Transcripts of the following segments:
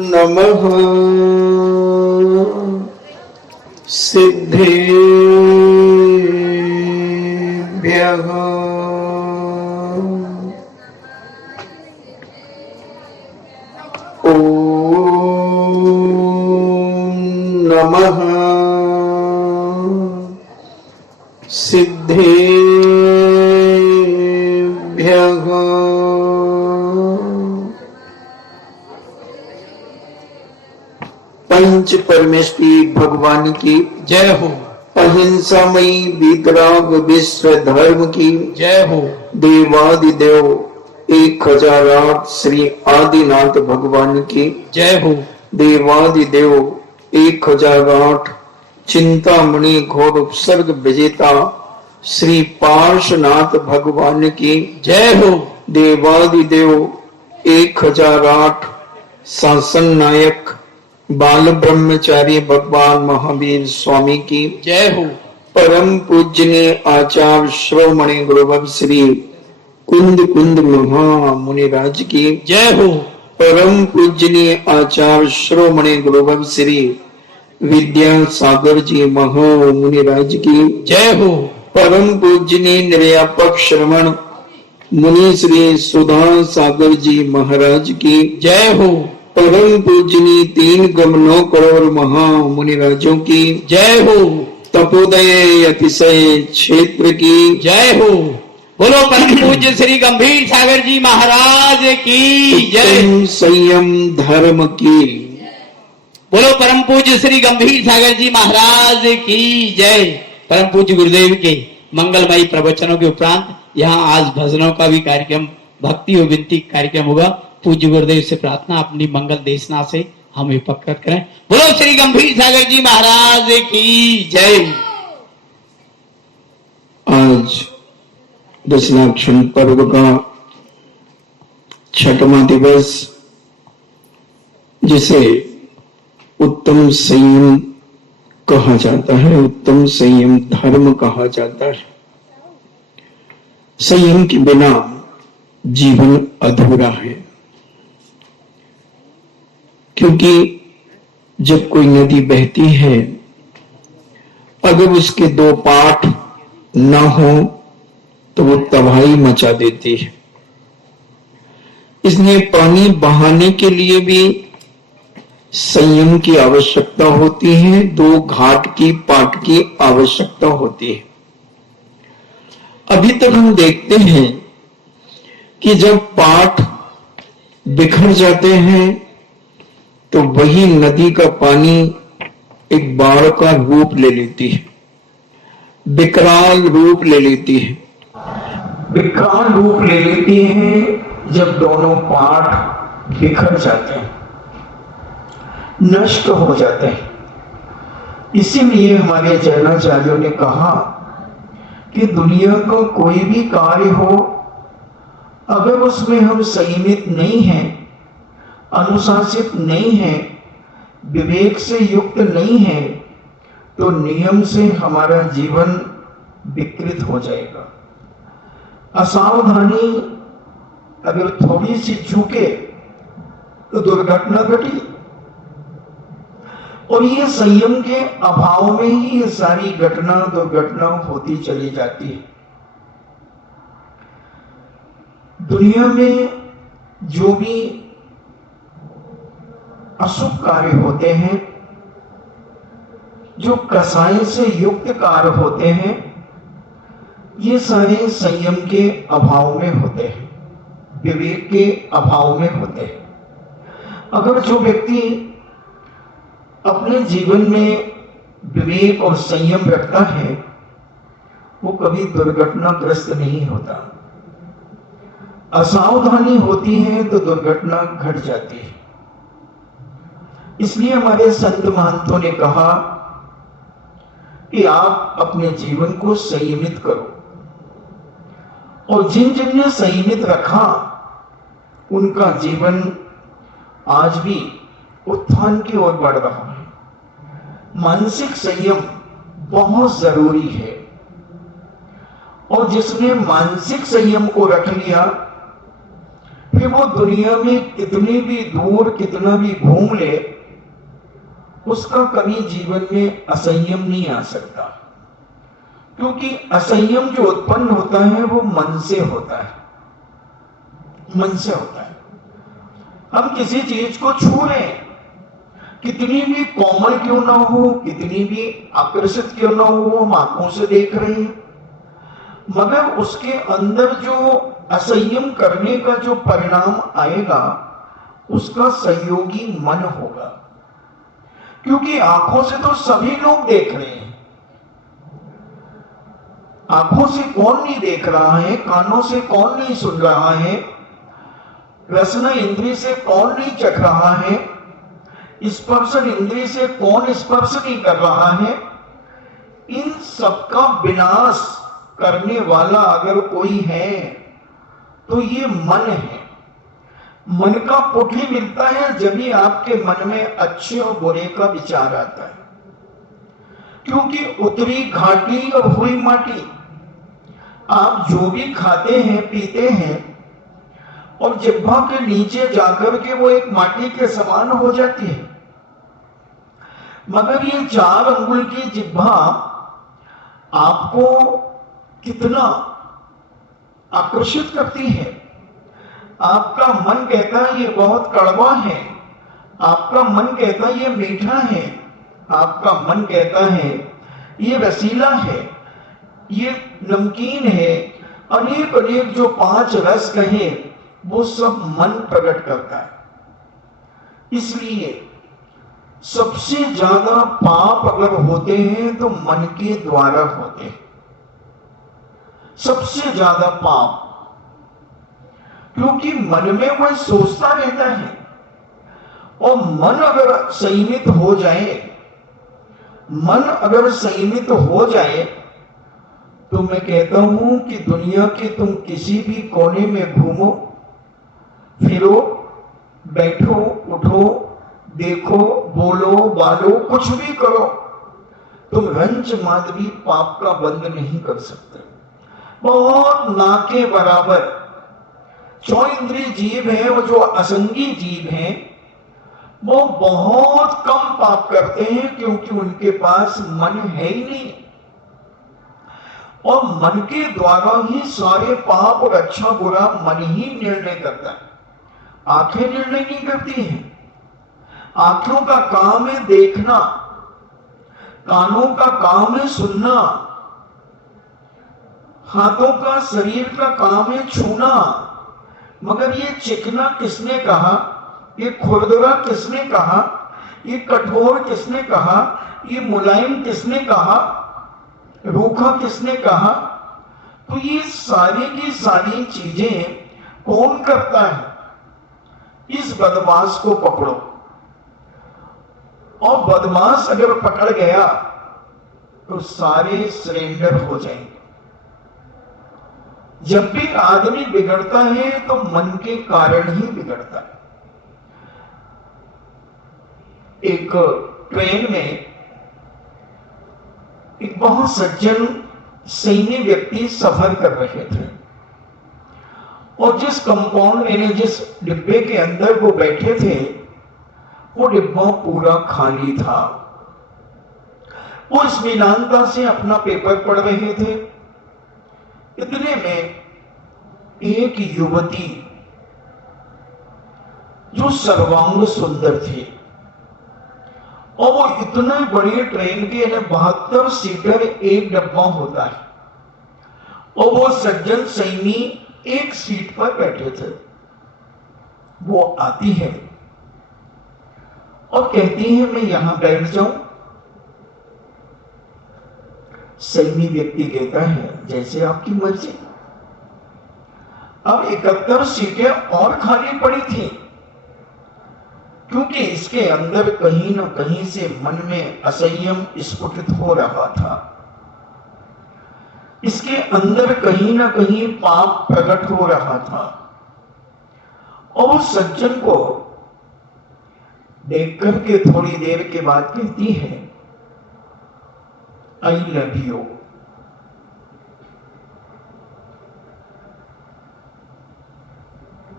नमः सिद्धेभ्यः। ॐ नमः सिद्धेभ्यः। पंच परमेश्वरी भगवान की जय हो। अहिंसामयी वितराग विश्व धर्म की जय हो। देवादिदेव 1008 श्री आदिनाथ भगवान की जय हो। देवादिदेव 1008 चिंतामणि घोर उपसर्ग विजेता श्री पार्श्वनाथ भगवान की जय हो। देवादिदेव 1008 शासन नायक बाल ब्रह्मचारी भगवान महावीर स्वामी की जय हो। परम पूजनीय आचार्य श्रोमणि गुरुवर श्री कुंद कुंद महामुनिराज की जय हो। परम पूजनीय आचार्य श्रोमणि गुरुवर श्री विद्यासागर जी महामुनिराज की जय हो। परम पूजनीय निर्यापक श्रवण मुनि श्री सुधा सागर जी महाराज की जय हो। परम पूजनीय 3 गमनों करोड़ महामुनिराजों की जय हो। तपोदय अतिशय क्षेत्र की जय हो। बोलो परम पूज्य श्री गंभीर सागर जी महाराज की जय। उत्तम संयम धर्म की बोलो परम पूज्य श्री गंभीर सागर जी महाराज की जय। परम पूज्य गुरुदेव के मंगलमयी प्रवचनों के उपरांत यहाँ आज भजनों का भी कार्यक्रम, भक्ति और विनती कार्यक्रम होगा। पूज्य गुरुदेव से प्रार्थना अपनी मंगल देशना से हमें पकड़ करें। बोलो श्री गंभीर सागर जी महाराज की जय। आज दशनाक्षण पर्व का 6वां दिवस, जिसे उत्तम संयम कहा जाता है, उत्तम संयम धर्म कहा जाता है। संयम के बिना जीवन अधूरा है, क्योंकि जब कोई नदी बहती है, अगर उसके 2 पाट न हो तो वो तबाही मचा देती है। इसलिए पानी बहाने के लिए भी संयम की आवश्यकता होती है, 2 घाट की पाट की आवश्यकता होती है। अभी तक हम देखते हैं कि जब पाट बिखर जाते हैं तो वही नदी का पानी एक बाढ़ का रूप ले लेती है, विकराल रूप ले लेती है। विकराल रूप ले लेती है जब दोनों पाट बिखर जाते हैं, नष्ट हो जाते हैं। इसीलिए हमारे जैनाचार्यों ने कहा कि दुनिया का कोई भी कार्य हो, अगर उसमें हम संयमित नहीं हैं, अनुशासित नहीं है, विवेक से युक्त नहीं है, तो नियम से हमारा जीवन विकृत हो जाएगा। असावधानी अगर थोड़ी सी चूके तो दुर्घटना घटी, और ये संयम के अभाव में ही ये सारी घटना दुर्घटना होती चली जाती है। दुनिया में जो भी अशुभ कार्य होते हैं, जो कसाई से युक्त कार्य होते हैं, ये सारे संयम के अभाव में होते हैं, विवेक के अभाव में होते हैं। अगर जो व्यक्ति अपने जीवन में विवेक और संयम रखता है, वो कभी दुर्घटनाग्रस्त नहीं होता। असावधानी होती है तो दुर्घटना घट जाती है। इसलिए हमारे संत महंतों ने कहा कि आप अपने जीवन को संयमित करो, और जिन जिन ने संयमित रखा उनका जीवन आज भी उत्थान की ओर बढ़ रहा है। मानसिक संयम बहुत जरूरी है, और जिसने मानसिक संयम को रख लिया फिर वो दुनिया में कितनी भी दूर कितना भी घूम ले, उसका कभी जीवन में असंयम नहीं आ सकता, क्योंकि असंयम जो उत्पन्न होता है वो मन से होता है, मन से होता है। हम किसी चीज को छू रहे हैं, कितनी भी कोमल क्यों ना हो, कितनी भी आकर्षित क्यों ना हो, हम आंखों से देख रहे हैं, मगर उसके अंदर जो असंयम करने का जो परिणाम आएगा उसका सहयोगी मन होगा, क्योंकि आंखों से तो सभी लोग देख रहे हैं। आंखों से कौन नहीं देख रहा है, कानों से कौन नहीं सुन रहा है, रसना इंद्रिय से कौन नहीं चख रहा है, स्पर्शन इंद्रिय से कौन स्पर्श नहीं कर रहा है। इन सबका विनाश करने वाला अगर कोई है तो ये मन है। मन का पुट ही मिलता है जब भी आपके मन में अच्छे और बुरे का विचार आता है, क्योंकि उतरी घाटी और हुई माटी। आप जो भी खाते हैं पीते हैं और जिह्वा के नीचे जाकर के वो एक माटी के समान हो जाती है, मगर ये 4 अंगुल की जिह्वा आपको कितना आकर्षित करती है। आपका मन कहता है ये बहुत कड़वा है, आपका मन कहता है ये मीठा है, आपका मन कहता है ये रसीला है, ये नमकीन है। अनेक अनेक जो 5 रस कहे वो सब मन प्रकट करता है। इसलिए सबसे ज्यादा पाप अगर होते हैं तो मन के द्वारा होते हैं, सबसे ज्यादा पाप, क्योंकि मन में वह सोचता रहता है। और मन अगर संयमित हो जाए, मन अगर संयमित हो जाए तो मैं कहता हूं कि दुनिया के तुम किसी भी कोने में घूमो फिरो, बैठो उठो, देखो बोलो बालो, कुछ भी करो, तुम रंच माधवी पाप का बंद नहीं कर सकते। बहुत ना के बराबर 4 इंद्रिय जीव है, वो जो असंगी जीव हैं वो बहुत कम पाप करते हैं, क्योंकि उनके पास मन है ही नहीं। और मन के द्वारा ही सारे पाप और अच्छा बुरा मन ही निर्णय करता है, आंखें निर्णय नहीं करती हैं। आंखों का काम है देखना, कानों का काम है सुनना, हाथों का शरीर का काम है छूना, मगर ये चिकना किसने कहा, ये खुरदरा किसने कहा, ये कठोर किसने कहा, ये मुलायम किसने कहा, रूखा किसने कहा। तो ये सारी की सारी चीजें कौन करता है? इस बदमाश को पकड़ो, और बदमाश अगर पकड़ गया तो सारे सरेंडर हो जाएंगे। जब भी आदमी बिगड़ता है तो मन के कारण ही बिगड़ता है। एक ट्रेन में एक बहुत सज्जन सैन्य व्यक्ति सफर कर रहे थे, और जिस कंपाउंड में जिस डिब्बे के अंदर वो बैठे थे वो डिब्बा पूरा खाली था। वो इत्मीनानता से अपना पेपर पढ़ रहे थे। इतने में एक युवती जो सर्वांग सुंदर थी, और वो इतने बड़ी ट्रेन के 72 सीटर एक डब्बा होता है, और वो सज्जन सैनी एक सीट पर बैठे थे। वो आती है और कहती है मैं यहां बैठ जाऊं। सैनी व्यक्ति कहता है जैसे आपकी मर्जी। अब 71 सीटें और खाली पड़ी थी, क्योंकि इसके अंदर कहीं ना कहीं से मन में असंयम स्फुटित हो रहा था। इसके अंदर कहीं ना कहीं पाप प्रकट हो रहा था। और उस सज्जन को देख करके थोड़ी देर के बाद कहती है आई लव यू।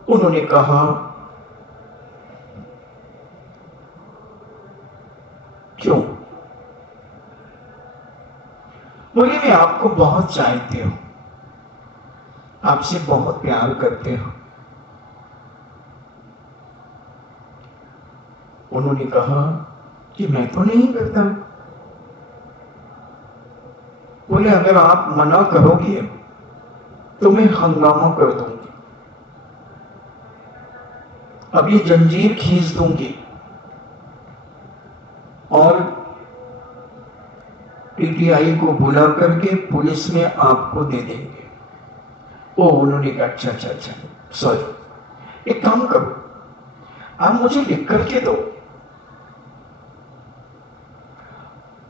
उन्होंने कहा, क्यों? बोले, मैं आपको बहुत चाहती हूं, आपसे बहुत प्यार करते हो। उन्होंने कहा कि मैं तो नहीं करता। बोले, अगर आप मना करोगे तो मैं हंगामा कर दूंगी, अब ये जंजीर खींच दूंगी और पीटीआई को बुला करके पुलिस में आपको दे देंगे। ओ, उन्होंने कहा, अच्छा अच्छा अच्छा, सॉरी, एक काम करो, आप मुझे लिख करके दो।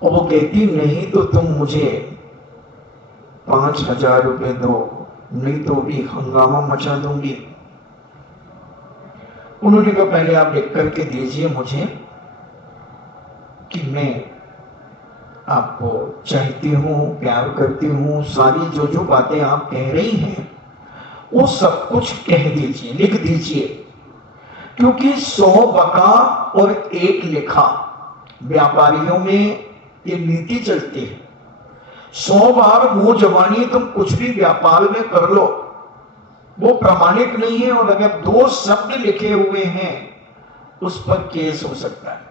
और वो कहती, नहीं तो तुम मुझे 5,000 रुपए दो, नहीं तो भी हंगामा मचा दूंगी। उन्होंने कहा, पहले आप लिख करके दीजिए मुझे कि मैं आपको चाहती हूं, प्यार करती हूं, सारी जो जो बातें आप कह रही हैं वो सब कुछ कह दीजिए, लिख दीजिए। क्योंकि 100 बका और 1 लिखा, व्यापारियों में ये नीति चलती है। 100 बार मुंह जबानी तुम कुछ भी व्यापार में कर लो, वो प्रमाणिक नहीं है, और अगर 2 शब्द लिखे हुए हैं उस पर केस हो सकता है।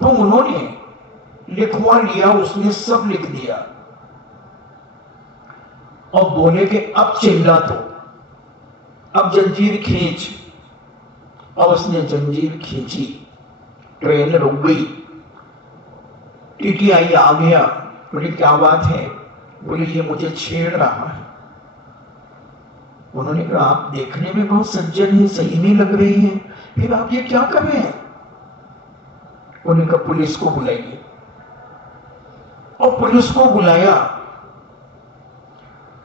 तो उन्होंने लिखवा लिया, उसने सब लिख दिया और बोले कि अब चिल्ला दो, अब जंजीर खींच। और उसने जंजीर खींची, ट्रेन रुक गई, टीटीआई आ गया। बोले, क्या बात है? बोले, ये मुझे छेड़ रहा है। उन्होंने कहा, आप देखने में बहुत सज्जन हैं, सही नहीं लग रही हैं, फिर आप ये क्या कर रहे हैं? उन्होंने कहा, पुलिस को बुलाइए। और पुलिस को बुलाया।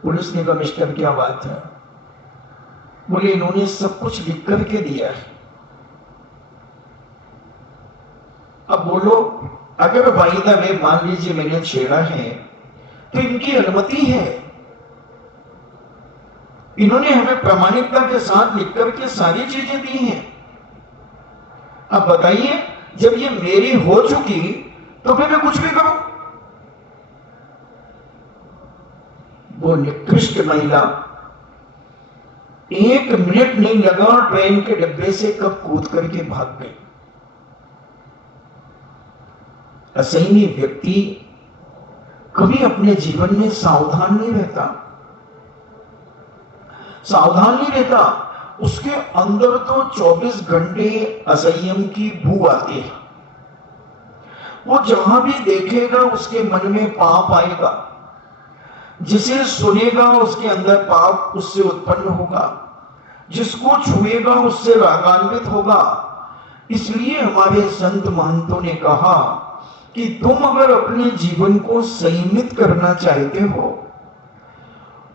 पुलिस ने कहा, मिस्टर क्या बात है? बोले, इन्होंने सब कुछ लिख करके दिया है, अब बोलो, अगर वाइदा में मान लीजिए मैंने छेड़ा है तो इनकी अनुमति है, इन्होंने हमें प्रामाणिकता के साथ लिख करके सारी चीजें दी हैं। अब बताइए, जब ये मेरी हो चुकी तो फिर मैं कुछ भी करूं? वो निकृष्ट महिला 1 मिनट नहीं लगा, ट्रेन के डब्बे से कब कूद करके भाग गई। असहनीय व्यक्ति कभी अपने जीवन में सावधान नहीं रहता, सावधान नहीं रहता, उसके अंदर तो 24 घंटे असंयम की बू आती है। वो जहां भी देखेगा उसके मन में पाप आएगा, जिसे सुनेगा उसके अंदर पाप उससे उत्पन्न होगा, जिसको छुएगा उससे रागान्वित होगा। इसलिए हमारे संत महंतों ने कहा कि तुम अगर अपने जीवन को संयमित करना चाहते हो,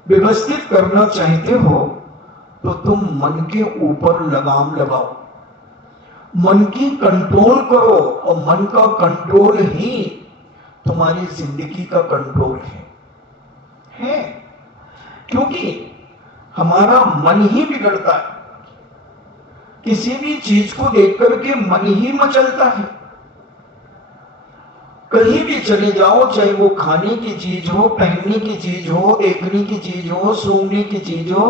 व्यवस्थित करना चाहते हो, तो तुम मन के ऊपर लगाम लगाओ, मन की कंट्रोल करो, और मन का कंट्रोल ही तुम्हारी जिंदगी का कंट्रोल है। क्योंकि हमारा मन ही बिगड़ता है, किसी भी चीज को देख करके मन ही मचलता है। कहीं भी चले जाओ, चाहे वो खाने की चीज हो, पहनने की चीज हो, देखने की चीज हो, सूंघने की चीज हो,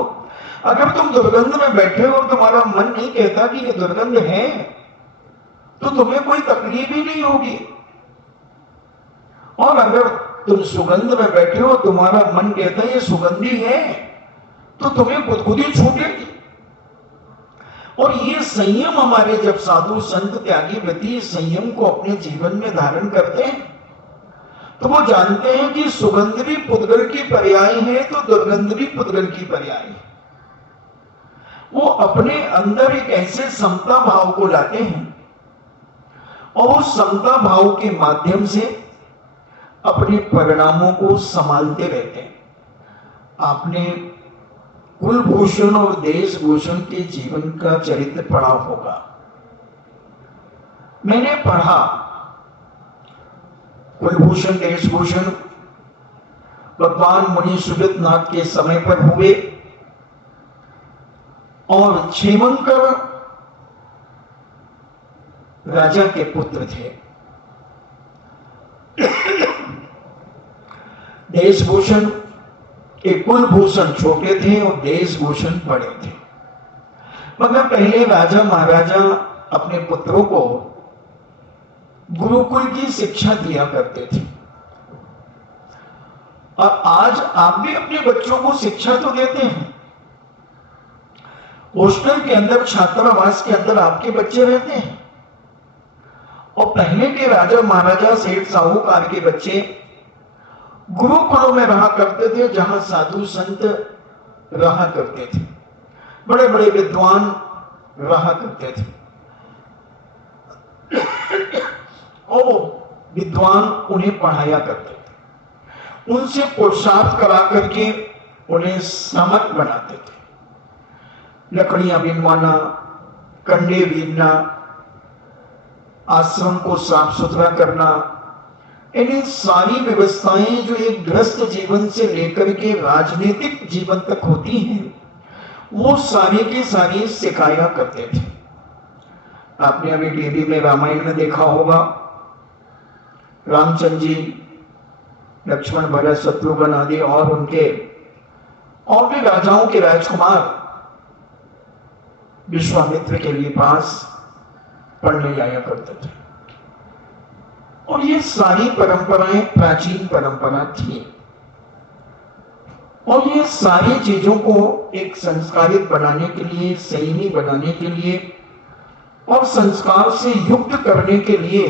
अगर तुम दुर्गंध में बैठे हो, तुम्हारा मन नहीं कहता कि ये दुर्गंध है, तो तुम्हें कोई तकलीफ ही नहीं होगी। और अगर तुम सुगंध में बैठे हो, तुम्हारा मन कहता है ये सुगंधी है, तो तुम्हें गुदगुदी छूटेगी। और ये संयम हमारे जब साधु संत त्यागी व्यक्ति संयम को अपने जीवन में धारण करते हैं, तो वो जानते हैं कि सुगंध भी पुद्गल की पर्याय है, तो दुर्गंध भी पुद्गल की पर्याय है। वो अपने अंदर एक ऐसे समता भाव को लाते हैं, और उस समता भाव के माध्यम से अपने परिणामों को संभालते रहते हैं। आपने कुलभूषण और देशभूषण के जीवन का चरित्र पढ़ा होगा। मैंने पढ़ा, कुलभूषण देशभूषण भगवान मुनि सुब्रत नाथ के समय पर हुए। और क्षेमंकर राजा के पुत्र थे। देशभूषण के कुलभूषण छोटे थे और देशभूषण बड़े थे। मगर पहले राजा महाराजा अपने पुत्रों को गुरुकुल की शिक्षा दिया करते थे, और आज आप भी अपने बच्चों को शिक्षा तो देते हैं। हॉस्टल के अंदर, छात्रावास के अंदर आपके बच्चे रहते हैं, और पहले के राजा महाराजा सेठ साहूकार के बच्चे गुरुकुलों में रहा करते थे, जहां साधु संत रहा करते थे, बड़े बड़े विद्वान रहा करते थे, और विद्वान उन्हें पढ़ाया करते थे, उनसे पुरुषार्थ करा करके उन्हें समर्थ बनाते थे। लकड़ियां बिनवाना, कंडे बीनना, आश्रम को साफ सुथरा करना, इन्हें सारी व्यवस्थाएं जो एक गृहस्थ जीवन से लेकर के राजनीतिक जीवन तक होती हैं, वो सारी की सारी सिखाया करते थे। आपने अभी टीवी में रामायण में देखा होगा, रामचंद्र जी, लक्ष्मण, भरत, शत्रुघ्न आदि और उनके और भी राजाओं के राजकुमार विश्वामित्र के लिए पास पढ़ने जाया करते थे, और ये सारी परंपराएं प्राचीन परंपरा थी, और ये सारी चीजों को एक संस्कारित बनाने के लिए, संयमी बनाने के लिए और संस्कार से युक्त करने के लिए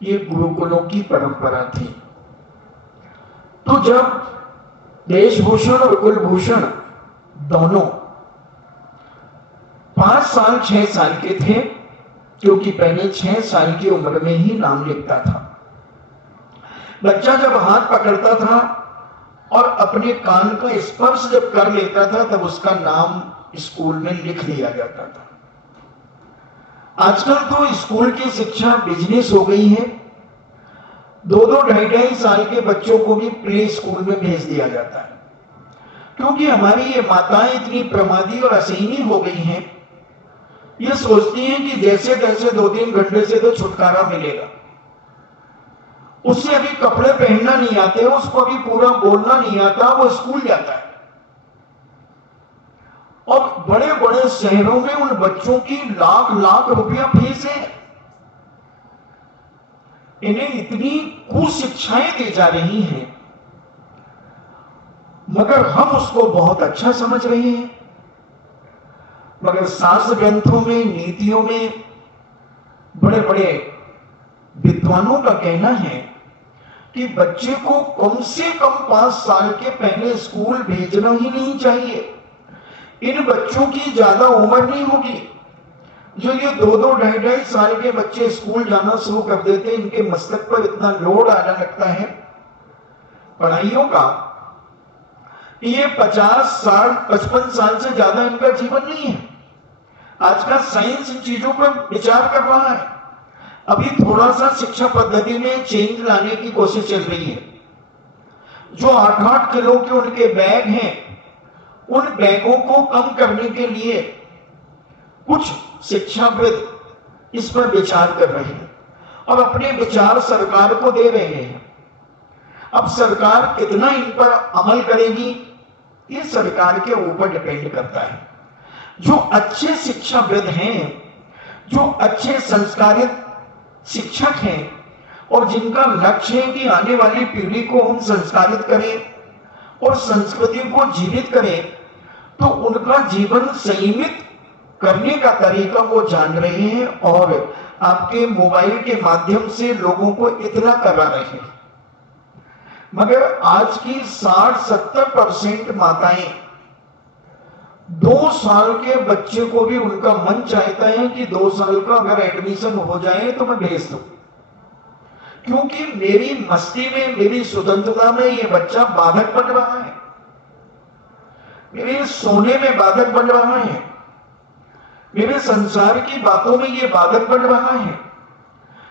ये गुरुकुलों की परंपरा थी। तो जब देशभूषण और कुलभूषण दोनों 5 साल 6 साल के थे, क्योंकि पहले 6 साल की उम्र में ही नाम लिखता था। बच्चा जब हाथ पकड़ता था और अपने कान का स्पर्श जब कर लेता था, तब उसका नाम स्कूल में लिख लिया जाता था। आजकल तो स्कूल की शिक्षा बिजनेस हो गई है। 2-2, 2.5 साल के बच्चों को भी प्ले स्कूल में भेज दिया जाता है, क्योंकि हमारी ये माताएं इतनी प्रमादी और असहनीय हो गई हैं, ये सोचती हैं कि जैसे तैसे 2-3 घंटे से तो छुटकारा मिलेगा। उससे अभी कपड़े पहनना नहीं आते, उसको अभी पूरा बोलना नहीं आता, वो स्कूल जाता है। और बड़े बड़े शहरों में उन बच्चों की लाख लाख रुपया फीस है। इन्हें इतनी कुशिक्षाएं दी जा रही हैं, मगर हम उसको बहुत अच्छा समझ रहे हैं। मगर शास्त्र ग्रंथों में, नीतियों में बड़े बड़े विद्वानों का कहना है कि बच्चे को कम से कम 5 साल के पहले स्कूल भेजना ही नहीं चाहिए। इन बच्चों की ज्यादा उम्र नहीं होगी। जो ये 2-2, 2.5 साल के बच्चे स्कूल जाना शुरू कर देते, इनके मस्तक पर इतना लोड आने लगता है पढ़ाइयों का, ये 50 साल 55 साल से ज्यादा इनका जीवन नहीं है। आज का साइंस इन चीजों पर विचार कर रहा है। अभी थोड़ा सा शिक्षा पद्धति में चेंज लाने की कोशिश चल रही है। जो 8-8 किलो के उनके बैग हैं, उन बैगों को कम करने के लिए कुछ शिक्षाविद इस पर विचार कर रहे हैं और अपने विचार सरकार को दे रहे हैं। अब सरकार कितना इन पर अमल करेगी, ये सरकार के ऊपर डिपेंड करता है। जो अच्छे शिक्षाविद हैं, जो अच्छे संस्कारित शिक्षक हैं और जिनका लक्ष्य है कि आने वाली पीढ़ी को हम संस्कारित करें और संस्कृति को जीवित करें, तो उनका जीवन संयमित करने का तरीका वो जान रहे हैं और आपके मोबाइल के माध्यम से लोगों को इतना करा रहे हैं। मगर आज की 60-70% माताएं 2 साल के बच्चे को भी उनका मन चाहता है कि 2 साल का अगर एडमिशन हो जाए तो मैं भेज दूं, क्योंकि मेरी मस्ती में, मेरी स्वतंत्रता में ये बच्चा बाधक बन रहा है, मेरे सोने में बाधक बन रहा है, मेरे संसार की बातों में ये बाधक बन रहा है,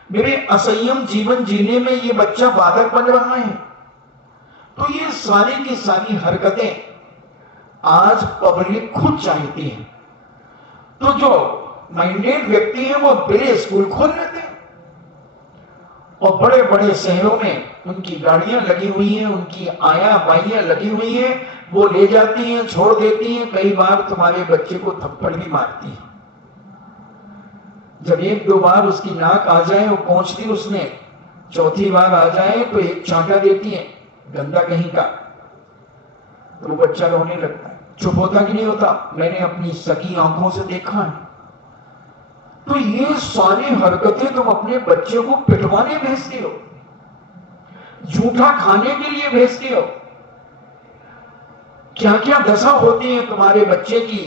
मेरे असंयम जीवन जीने में ये बच्चा बाधक बन रहा है। तो ये सारी की सारी हरकतें आज पब्लिक खुद चाहती है तो जो माइंडेड व्यक्ति है वो बड़े स्कूल खोल लेते हैं और बड़े बड़े शहरों में उनकी गाड़ियां लगी हुई हैं, उनकी आया बाइयां लगी हुई हैं, वो ले जाती हैं, छोड़ देती हैं, कई बार तुम्हारे बच्चे को थप्पड़ भी मारती है। जब एक दो बार उसकी नाक आ जाए वो पहुंचती उसने, चौथी बार आ जाए तो एक चांटा देती है गंदा कहीं का, तो वो बच्चा रोने लगता है। चुप होता कि नहीं होता? मैंने अपनी सगी आंखों से देखा है। तो ये सारी हरकतें तुम अपने बच्चे को पिटवाने भेजते हो, झूठा खाने के लिए भेजते हो। क्या क्या दशा होती है तुम्हारे बच्चे की।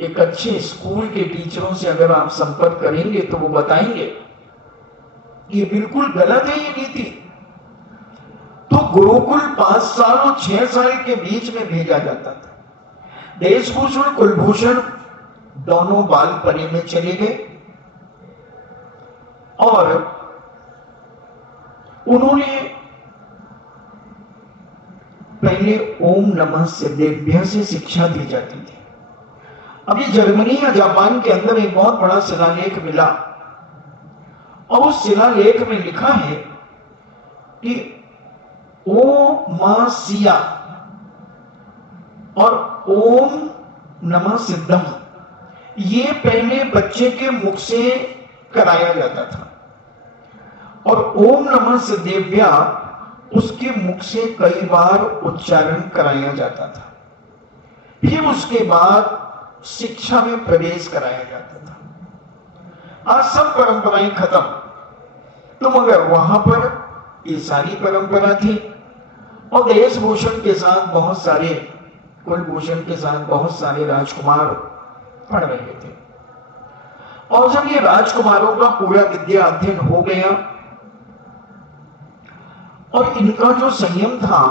एक अच्छे स्कूल के टीचरों से अगर आप संपर्क करेंगे तो वो बताएंगे कि बिल्कुल गलत है ये नीति। तो गुरुकुल 5 साल और 6 साल के बीच में भेजा जाता था। देशभूषण कुलभूषण दोनों बाल पने में चले गए और उन्होंने पहले ओम नमः सिद्धेभ्यः से शिक्षा दी जाती थी। अभी जर्मनी या जापान के अंदर एक बहुत बड़ा शिलालेख मिला और उस शिलालेख में लिखा है कि ओम मा सिया और ओम नमः सिद्धम ये पहले बच्चे के मुख से कराया जाता था और ओम नमः सिद्धेभ्यः उसके मुख से कई बार उच्चारण कराया जाता था। फिर उसके बाद शिक्षा में प्रवेश कराया जाता था। आज सब परंपराएं खत्म, तो मगर वहां पर ये सारी परंपरा थी और देशभूषण के साथ बहुत सारे, कुलभूषण के साथ बहुत सारे राजकुमार पढ़ रहे थे। और जब ये राजकुमारों का पूरा विद्या अध्ययन हो गया और इनका जो संयम था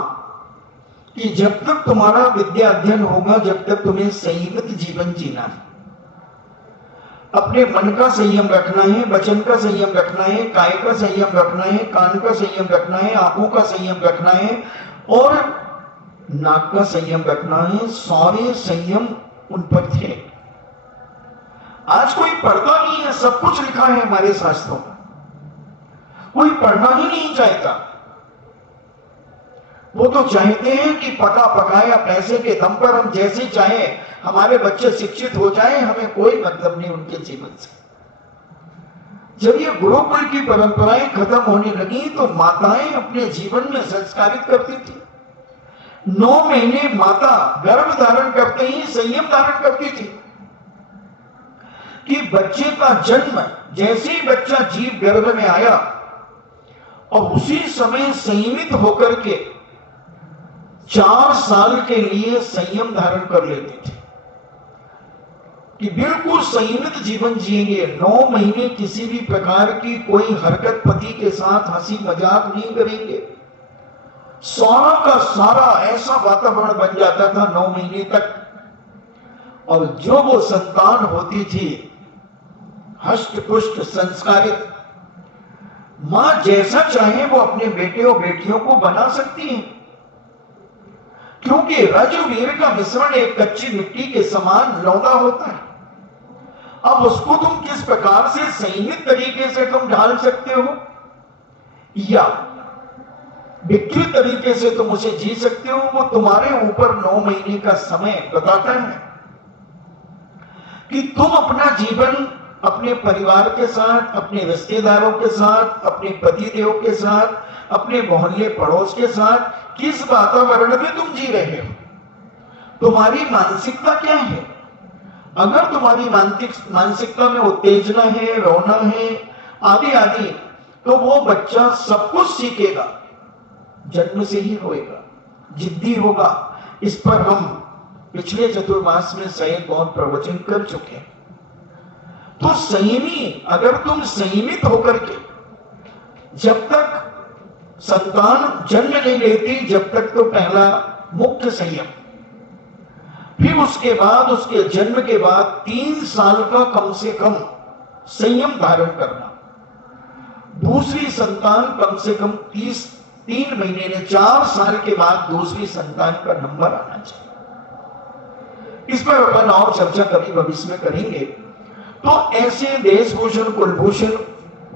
कि जब तक तुम्हारा विद्या अध्ययन होगा, जब तक तुम्हें संयमित जीवन जीना है, अपने मन का संयम रखना है, वचन का संयम रखना है, काय का संयम रखना है, कान का संयम रखना है, आंखों का संयम रखना है और नाक का संयम रखना है। सारे संयम उन पर थे। आज कोई पढ़ता नहीं है, सब कुछ लिखा है हमारे शास्त्रों में, कोई पढ़ना ही नहीं चाहता। वो तो चाहते हैं कि पका पकाया पैसे के दम पर हम जैसे चाहे हमारे बच्चे शिक्षित हो जाएं, हमें कोई मतलब नहीं उनके जीवन से। जब ये गुरुकुल की परंपराएं खत्म होने लगी तो माताएं अपने जीवन में संस्कारित करती थी। 9 महीने माता गर्भ धारण करते ही संयम धारण करती थी कि बच्चे का जन्म, जैसे ही बच्चा जीव गर्भ में आया और उसी समय संयमित होकर के 4 साल के लिए संयम धारण कर लेती थी कि बिल्कुल संयमित जीवन जिएंगे। 9 महीने किसी भी प्रकार की कोई हरकत पति के साथ हंसी मजाक नहीं करेंगे। सारा का सारा ऐसा वातावरण बन जाता था 9 महीने तक। और जो वो संतान होती थी हष्ट पुष्ट संस्कारित, मां जैसा चाहे वो अपने बेटे और बेटियों को बना सकती है, क्योंकि रजोवीर का मिश्रण एक कच्ची मिट्टी के समान लौंडा होता है। अब उसको तुम किस प्रकार से संयमित तरीके से तुम ढाल सकते हो या विकृत तरीके से तुम उसे जी सकते हो, वो तुम्हारे ऊपर 9 महीने का समय बताता है कि तुम अपना जीवन अपने परिवार के साथ, अपने रिश्तेदारों के साथ, अपने पतिदेव के साथ, अपने मोहल्ले पड़ोस के साथ किस वातावरण में तुम जी रहे हो, तुम्हारी मानसिकता क्या है। अगर तुम्हारी मानसिकता में उत्तेजना है, रोना है आदि आदि, तो वो बच्चा सब कुछ सीखेगा, जन्म से ही रोएगा, जिद्दी होगा। इस पर हम पिछले चतुर्मास में शायद बहुत प्रवचन कर चुके हैं। तो संयमी, अगर तुम संयमित होकर के जब तक संतान जन्म नहीं लेती, जब तक तो पहला मुख्य संयम, फिर उसके बाद उसके जन्म के बाद 3 साल का कम से कम संयम धारण करना, दूसरी संतान कम से कम 3 महीने ने 4 साल के बाद दूसरी संतान का नंबर आना चाहिए। इस पर अपन और चर्चा कभी भविष्य में करेंगे। तो ऐसे देशभूषण कुलभूषण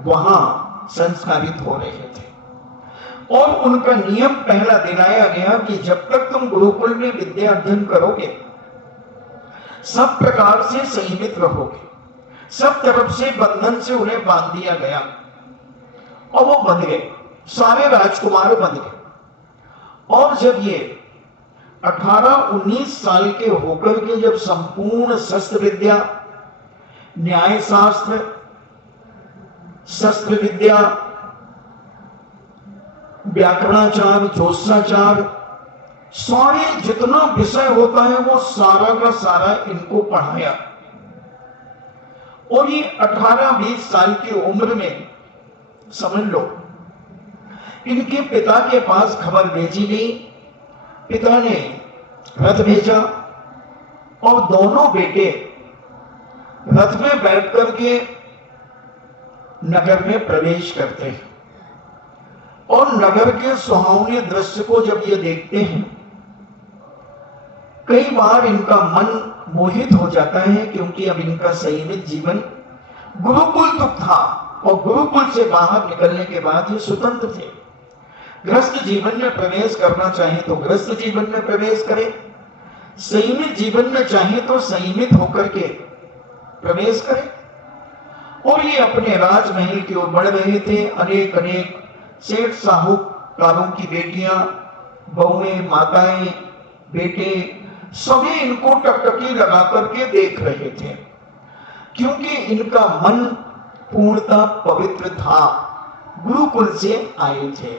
वहां संस्कारित हो रहे थे और उनका नियम पहला दिलाया गया कि जब तक तुम गुरुकुल में विद्या अध्ययन करोगे सब प्रकार से संयमित रहोगे। सब तरफ से बंधन से उन्हें बांध दिया गया और वो बंध गए, सारे राजकुमार बंध गए। और जब ये 18-19 साल के होकर के जब संपूर्ण शस्त्र विद्या, न्याय शास्त्र, शस्त्र विद्या, व्याकरणाचार, ज्योतिषाचार, सारे जितना विषय होता है वो सारा का सारा इनको पढ़ाया। और ये 18-20 साल की उम्र में समझ लो इनके पिता के पास खबर भेजी गई। पिता ने रथ भेजा और दोनों बेटे रथ में बैठ करके नगर में प्रवेश करते हैं और नगर के सुहावने दृश्य को जब ये देखते हैं कई बार इनका मन मोहित हो जाता है, क्योंकि अब इनका संयमित जीवन गुरुकुल तो था और गुरुकुल से बाहर निकलने के बाद ये स्वतंत्र थे। गृहस्थ जीवन में प्रवेश करना चाहे तो गृहस्थ जीवन में प्रवेश करें, संयमित जीवन में चाहे तो संयमित होकर के प्रवेश करें। और ये अपने राजमहल की ओर बढ़ रहे थे। अनेक अनेक सेठ साहूकारों की बेटियां, बहुएं, माताएं, बेटे सभी इनको टकटकी लगा करके देख रहे थे, क्योंकि इनका मन पूर्णतः पवित्र था, गुरुकुल से आए थे,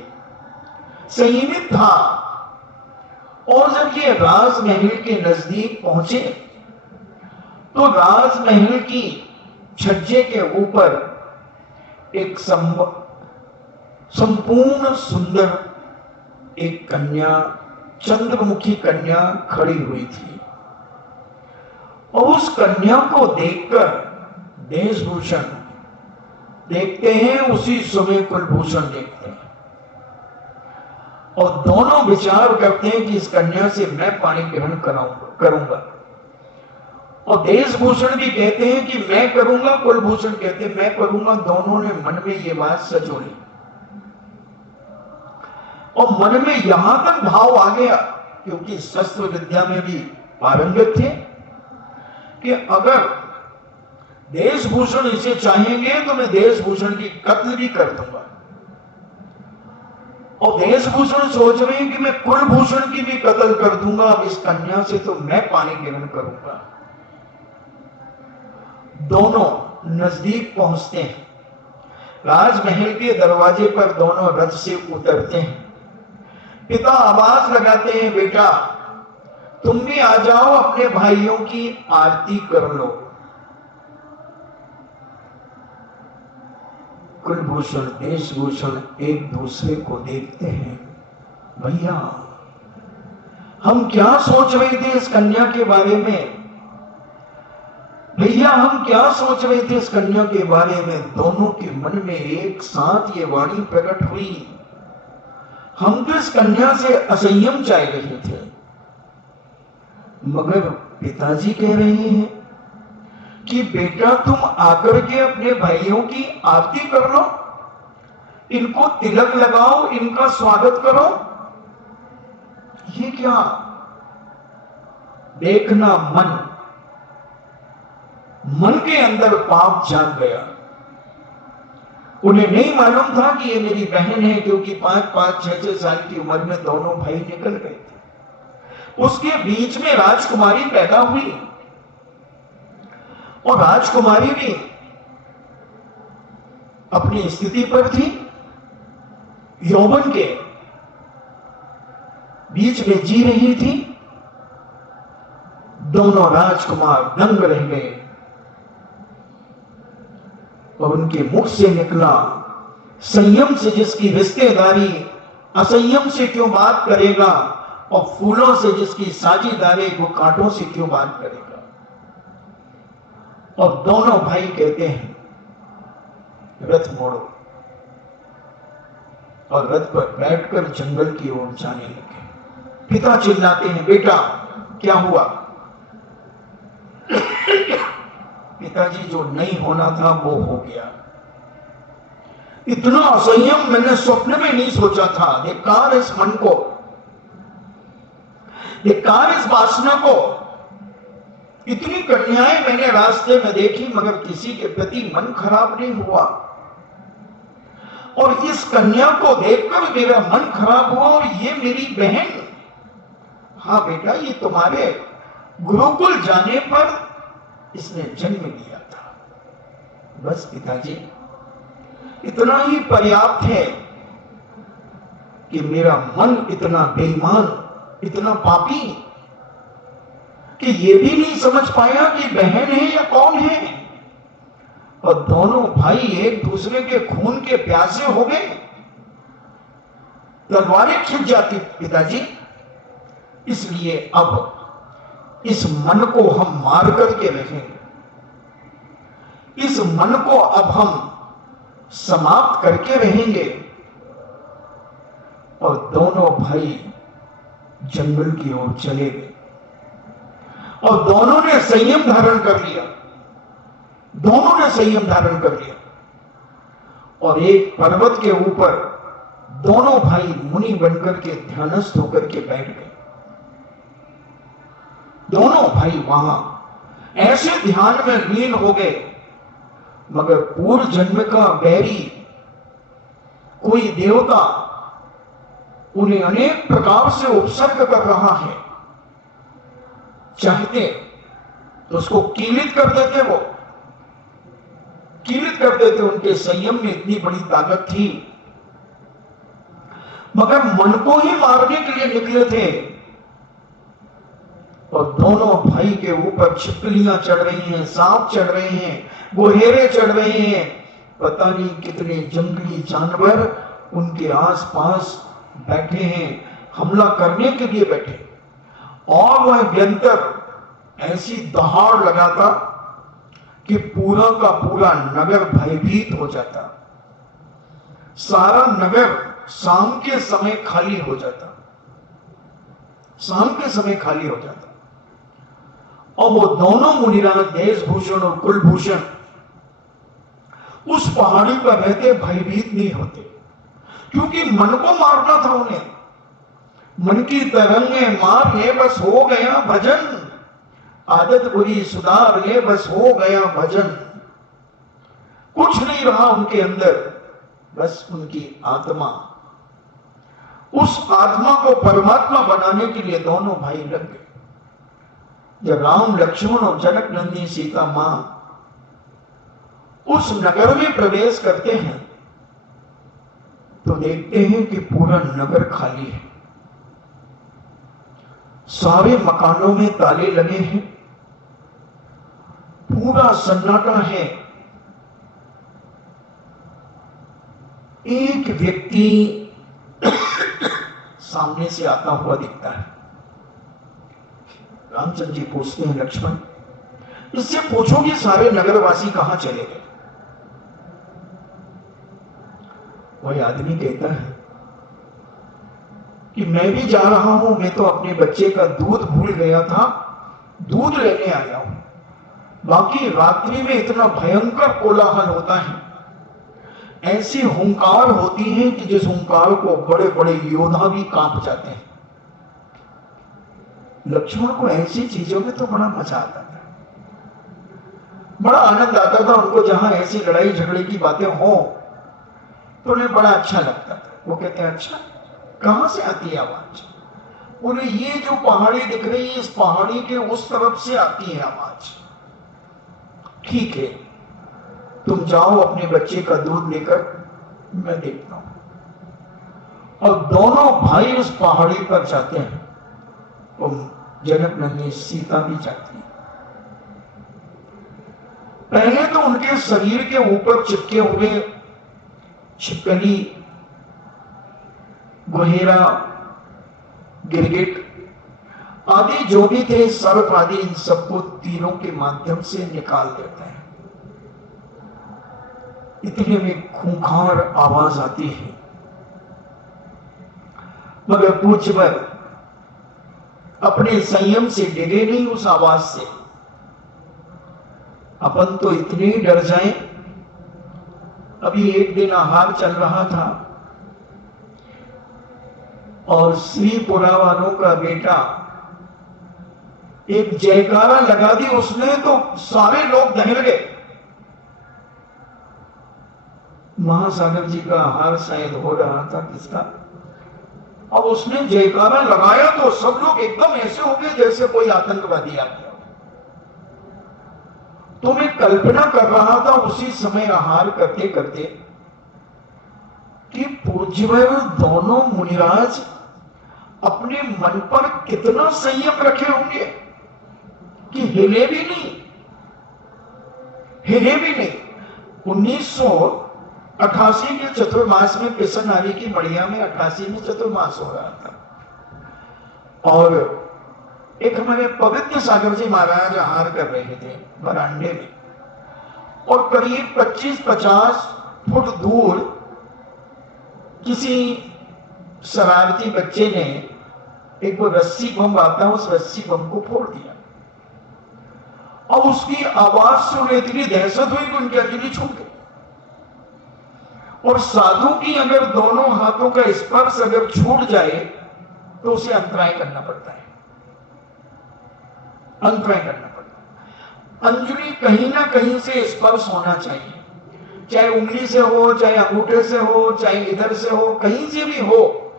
संयमित था। और जब ये राजमहल के नजदीक पहुंचे तो राजमहल की छज्जे के ऊपर एक संपूर्ण सुंदर एक कन्या, चंद्रमुखी कन्या खड़ी हुई थी। और उस कन्या को देखकर देशभूषण देखते हैं, उसी समय कुलभूषण देखते हैं और दोनों विचार करते हैं कि इस कन्या से मैं पाणी ग्रहण करूंगा। और देशभूषण भी कहते हैं कि मैं करूंगा, कुलभूषण कहते हैं मैं करूंगा। दोनों ने मन में ये बात सचोली और मन में यहां तक भाव आ गया, क्योंकि शस्त्र विद्या में भी पारंगत थे, कि अगर देशभूषण इसे चाहेंगे तो मैं देशभूषण की कत्ल भी कर दूंगा। और देशभूषण सोच रहे हैं कि मैं कुलभूषण की भी कत्ल कर दूंगा। अब इस कन्या से तो मैं पाणी ग्रहण करूंगा। दोनों नजदीक पहुंचते हैं, राजमहल के दरवाजे पर दोनों रथ से उतरते हैं। पिता आवाज लगाते हैं, बेटा तुम भी आ जाओ, अपने भाइयों की आरती कर लो। कुलभूषण, देशभूषण एक दूसरे को देखते हैं, भैया हम क्या सोच रहे थे इस कन्या के बारे में, भैया हम क्या सोच रहे थे इस कन्या के बारे में। दोनों के मन में एक साथ ये वाणी प्रकट हुई, हम तो इस कन्या से असंयम चाह रहे थे, मगर पिताजी कह रहे हैं कि बेटा तुम आकर के अपने भाइयों की आरती कर लो, इनको तिलक लगाओ, इनका स्वागत करो। ये क्या देखना, मन के अंदर पाप जाग गया। उन्हें नहीं मालूम था कि ये मेरी बहन है, क्योंकि 5-5, 6-6 साल की उम्र में दोनों भाई निकल गए थे। उसके बीच में राजकुमारी पैदा हुई और राजकुमारी भी अपनी स्थिति पर थी, यौवन के बीच में जी रही थी। दोनों राजकुमार दंग रह गए और उनके मुख से निकला, संयम से जिसकी रिश्तेदारी असंयम से क्यों बात करेगा, और फूलों से जिसकी साझेदारी वो कांटों से क्यों बात करेगा। और दोनों भाई कहते हैं रथ मोड़ो, और रथ पर बैठकर जंगल की ओर जाने लगे। पिता चिल्लाते हैं, बेटा क्या हुआ, पिताजी जो नहीं होना था वो हो गया। इतना असंयम मैंने स्वप्न में नहीं सोचा था। धिक्कार इस मन को, धिक्कार इस वासना को। इतनी कन्याएं मैंने रास्ते में देखी मगर किसी के प्रति मन खराब नहीं हुआ, और इस कन्या को देखकर मेरा मन खराब हुआ। और ये मेरी बहन, हाँ बेटा, ये तुम्हारे गुरुकुल जाने पर इसने जन्म लिया था। बस पिताजी, इतना ही पर्याप्त है कि मेरा मन इतना बेईमान, इतना पापी कि ये भी नहीं समझ पाया कि बहन है या कौन है। और दोनों भाई एक दूसरे के खून के प्यासे हो गए। तलवारें खिंच जाती पिताजी। इसलिए अब इस मन को हम मार करके रहेंगे। इस मन को अब हम समाप्त करके रहेंगे। और दोनों भाई जंगल की ओर चले गए और दोनों ने संयम धारण कर लिया। दोनों ने संयम धारण कर लिया और एक पर्वत के ऊपर दोनों भाई मुनि बनकर के ध्यानस्थ होकर के बैठ गए। दोनों भाई वहां ऐसे ध्यान में लीन हो गए, मगर पूर्व जन्म का बैरी कोई देवता उन्हें अनेक प्रकार से उपसर्ग कर रहा है। चाहते तो उसको कीलित कर देते, वो कीलित कर देते। उनके संयम में इतनी बड़ी ताकत थी, मगर मन को ही मारने के लिए निकले थे। और दोनों भाई के ऊपर छिपकलियां चढ़ रही हैं, सांप चढ़ रहे हैं, गोहेरे चढ़ रहे हैं। पता नहीं कितने जंगली जानवर उनके आसपास बैठे हैं, हमला करने के लिए बैठे। और वह व्यंतर ऐसी दहाड़ लगाता कि पूरा का पूरा नगर भयभीत हो जाता। सारा नगर शाम के समय खाली हो जाता, शाम के समय खाली हो जाता। और वो दोनों मुनिराज देशभूषण और कुलभूषण उस पहाड़ी पर रहते भयभीत नहीं होते, क्योंकि मन को मारना था उन्हें। मन की तरंगे मार ले बस हो गया भजन, आदत बुरी सुधार ले बस हो गया भजन। कुछ नहीं रहा उनके अंदर, बस उनकी आत्मा। उस आत्मा को परमात्मा बनाने के लिए दोनों भाई लग गए। जब राम लक्ष्मण और जनक नंदी सीता मां उस नगर में प्रवेश करते हैं तो देखते हैं कि पूरा नगर खाली है। सारे मकानों में ताले लगे हैं, पूरा सन्नाटा है। एक व्यक्ति सामने से आता हुआ दिखता है। रामचंद्र जी पूछते हैं, लक्ष्मण, इससे पूछो कि सारे नगरवासी कहां चले गए। वह आदमी कहता है कि मैं भी जा रहा हूं, मैं तो अपने बच्चे का दूध भूल गया था, दूध लेने आया हूं। बाकी रात्रि में इतना भयंकर कोलाहल होता है, ऐसी हुंकार होती है कि जिस हुंकार को बड़े बड़े योद्धा भी कांप जाते हैं। लक्ष्मण को ऐसी चीजों में तो बड़ा मजा आता था, बड़ा आनंद आता था उनको। जहां ऐसी लड़ाई झगड़े की बातें हो तो उन्हें बड़ा अच्छा लगता था। वो कहते हैं, अच्छा कहां से आती है आवाज? बोले, ये जो पहाड़ी दिख रही है, इस पहाड़ी के उस तरफ से आती है आवाज। ठीक है, तुम जाओ अपने बच्चे का दूध लेकर, मैं देखता हूं। और दोनों भाई उस पहाड़ी पर जाते हैं। और जनक नंदी सीता भी जाती है। पहले तो उनके शरीर के ऊपर चिपके हुए छिपकली, गोहेरा, गिरगिट आदि जो भी थे, सर्प आदि, इन सबको तीरों के माध्यम से निकाल देता है। इतने में खूंखार आवाज आती है, मगर पूज्यवर अपने संयम से डिगे नहीं उस आवाज से। अपन तो इतने ही डर जाए। अभी एक दिन आहार चल रहा था और श्रीपुरा वालों का बेटा एक जयकारा लगा दी उसने, तो सारे लोग दहल गए। महासागर जी का आहार शायद हो रहा था किसका, अब उसने जयकारा लगाया तो सब लोग एकदम ऐसे हो गए जैसे कोई आतंकवादी आ गया। तो मैं कल्पना कर रहा था उसी समय आहार करते करते कि पूज्य दोनों मुनिराज अपने मन पर कितना संयम रखे होंगे कि हिले भी नहीं। 1988 के चतुर्मास में पिसनारी की मड़िया में 88 में चतुर्मास हो रहा था और एक हमारे पवित्र सागर जी महाराज आहार कर रहे थे बरांडे में, और करीब 25-50 फुट दूर किसी शरारती बच्चे ने एक वो रस्सी बम आता है, उस रस्सी बम को फोड़ दिया और उसकी आवाज से उन्हें इतनी दहशत हुई कि उनकी अंजलि छूट गई। और साधु की अगर दोनों हाथों का स्पर्श अगर छूट जाए तो उसे अंतराय करना पड़ता है, अंतराय करना पड़ता है। अंजलि कहीं ना कहीं से स्पर्श होना चाहिए, चाहे उंगली से हो, चाहे अंगूठे से हो, चाहे इधर से हो, कहीं से भी हो।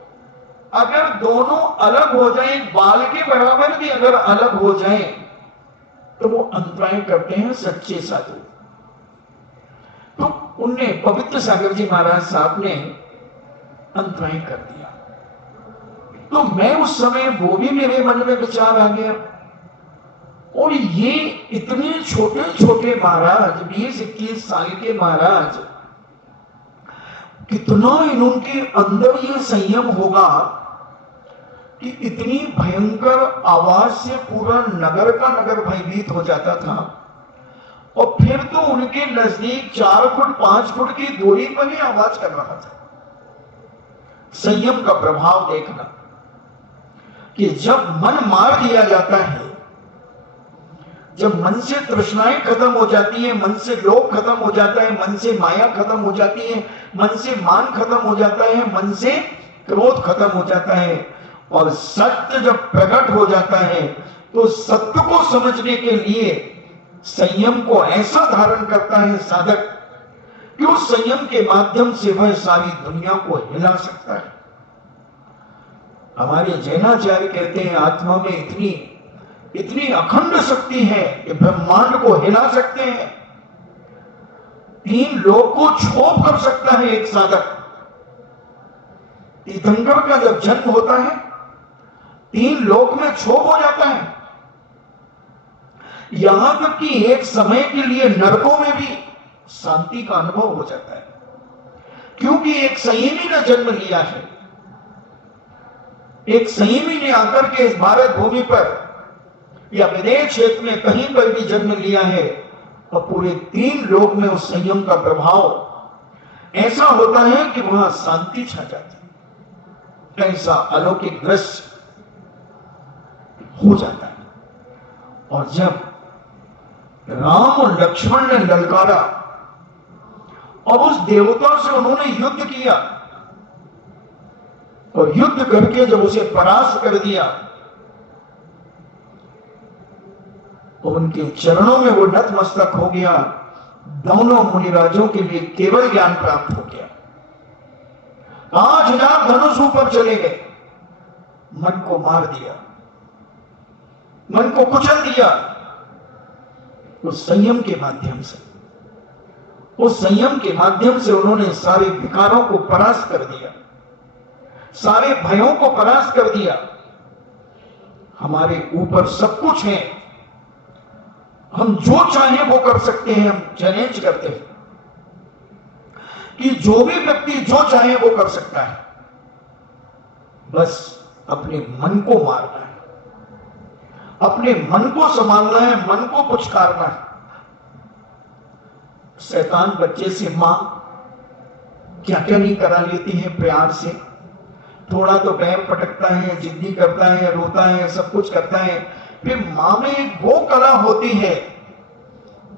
अगर दोनों अलग हो जाए, बाल के बराबर भी अगर अलग हो जाए तो वो अंतराय करते हैं सच्चे साधु। तो उनने पवित्र सागर जी महाराज साहब ने अंतराय कर दिया। तो मैं उस समय वो भी मेरे मन में विचार आ गया, और ये इतने छोटे छोटे महाराज, 20-21 साल के महाराज, कितना इनके अंदर ये संयम होगा कि इतनी भयंकर आवाज से पूरा नगर का नगर भयभीत हो जाता था। और फिर तो उनके नजदीक 4 फुट 5 फुट की दूरी पर ही आवाज कर रहा था। संयम का प्रभाव देखना कि जब मन मार दिया जाता है, जब मन से तृष्णाएं खत्म हो जाती है, मन से लोभ खत्म हो जाता है, मन से माया खत्म हो जाती है, मन से मान खत्म हो जाता है, मन से क्रोध खत्म हो जाता है, और सत्य जब प्रकट हो जाता है तो सत्य को समझने के लिए संयम को ऐसा धारण करता है साधक कि उस संयम के माध्यम से वह सारी दुनिया को हिला सकता है। हमारे जैनाचार्य कहते हैं आत्मा में इतनी अखंड शक्ति है कि ब्रह्मांड को हिला सकते हैं, 3 लोक को छोप कर सकता है एक साधक। तीर्थंकर का जब जन्म होता है 3 लोक में छोप हो जाता है, यहां तक कि एक समय के लिए नरकों में भी शांति का अनुभव हो जाता है, क्योंकि एक संयमी ने जन्म लिया है। एक संयमी ने आकर के इस भारत भूमि पर या विदेश क्षेत्र में कहीं पर भी जन्म लिया है, और पूरे 3 लोक में उस संयम का प्रभाव ऐसा होता है कि वहां शांति छा जाती है, ऐसा अलौकिक दृश्य हो जाता है। और जब राम और लक्ष्मण ने ललकारा और उस देवता से उन्होंने युद्ध किया, और युद्ध करके जब उसे परास्त कर दिया, तो उनके चरणों में वो नतमस्तक हो गया। दोनों मुनिराजों के लिए केवल ज्ञान प्राप्त हो गया। 5000 धनुष ऊपर चले गए, मन को मार दिया, मन को कुचल दिया। उस संयम के माध्यम से, उस संयम के माध्यम से उन्होंने सारे विकारों को परास्त कर दिया, सारे भयों को परास्त कर दिया। हमारे ऊपर सब कुछ है, हम जो चाहें वो कर सकते हैं। हम चैलेंज करते हैं कि जो भी व्यक्ति जो चाहे वो कर सकता है, बस अपने मन को मारना है, अपने मन को संभालना है, मन को पुचकारना है। शैतान बच्चे से मां क्या क्या नहीं करा लेती है प्यार से, थोड़ा तो पैर पटकता है, जिद्दी करता है, रोता है, सब कुछ करता है। फिर मां में वो कला होती है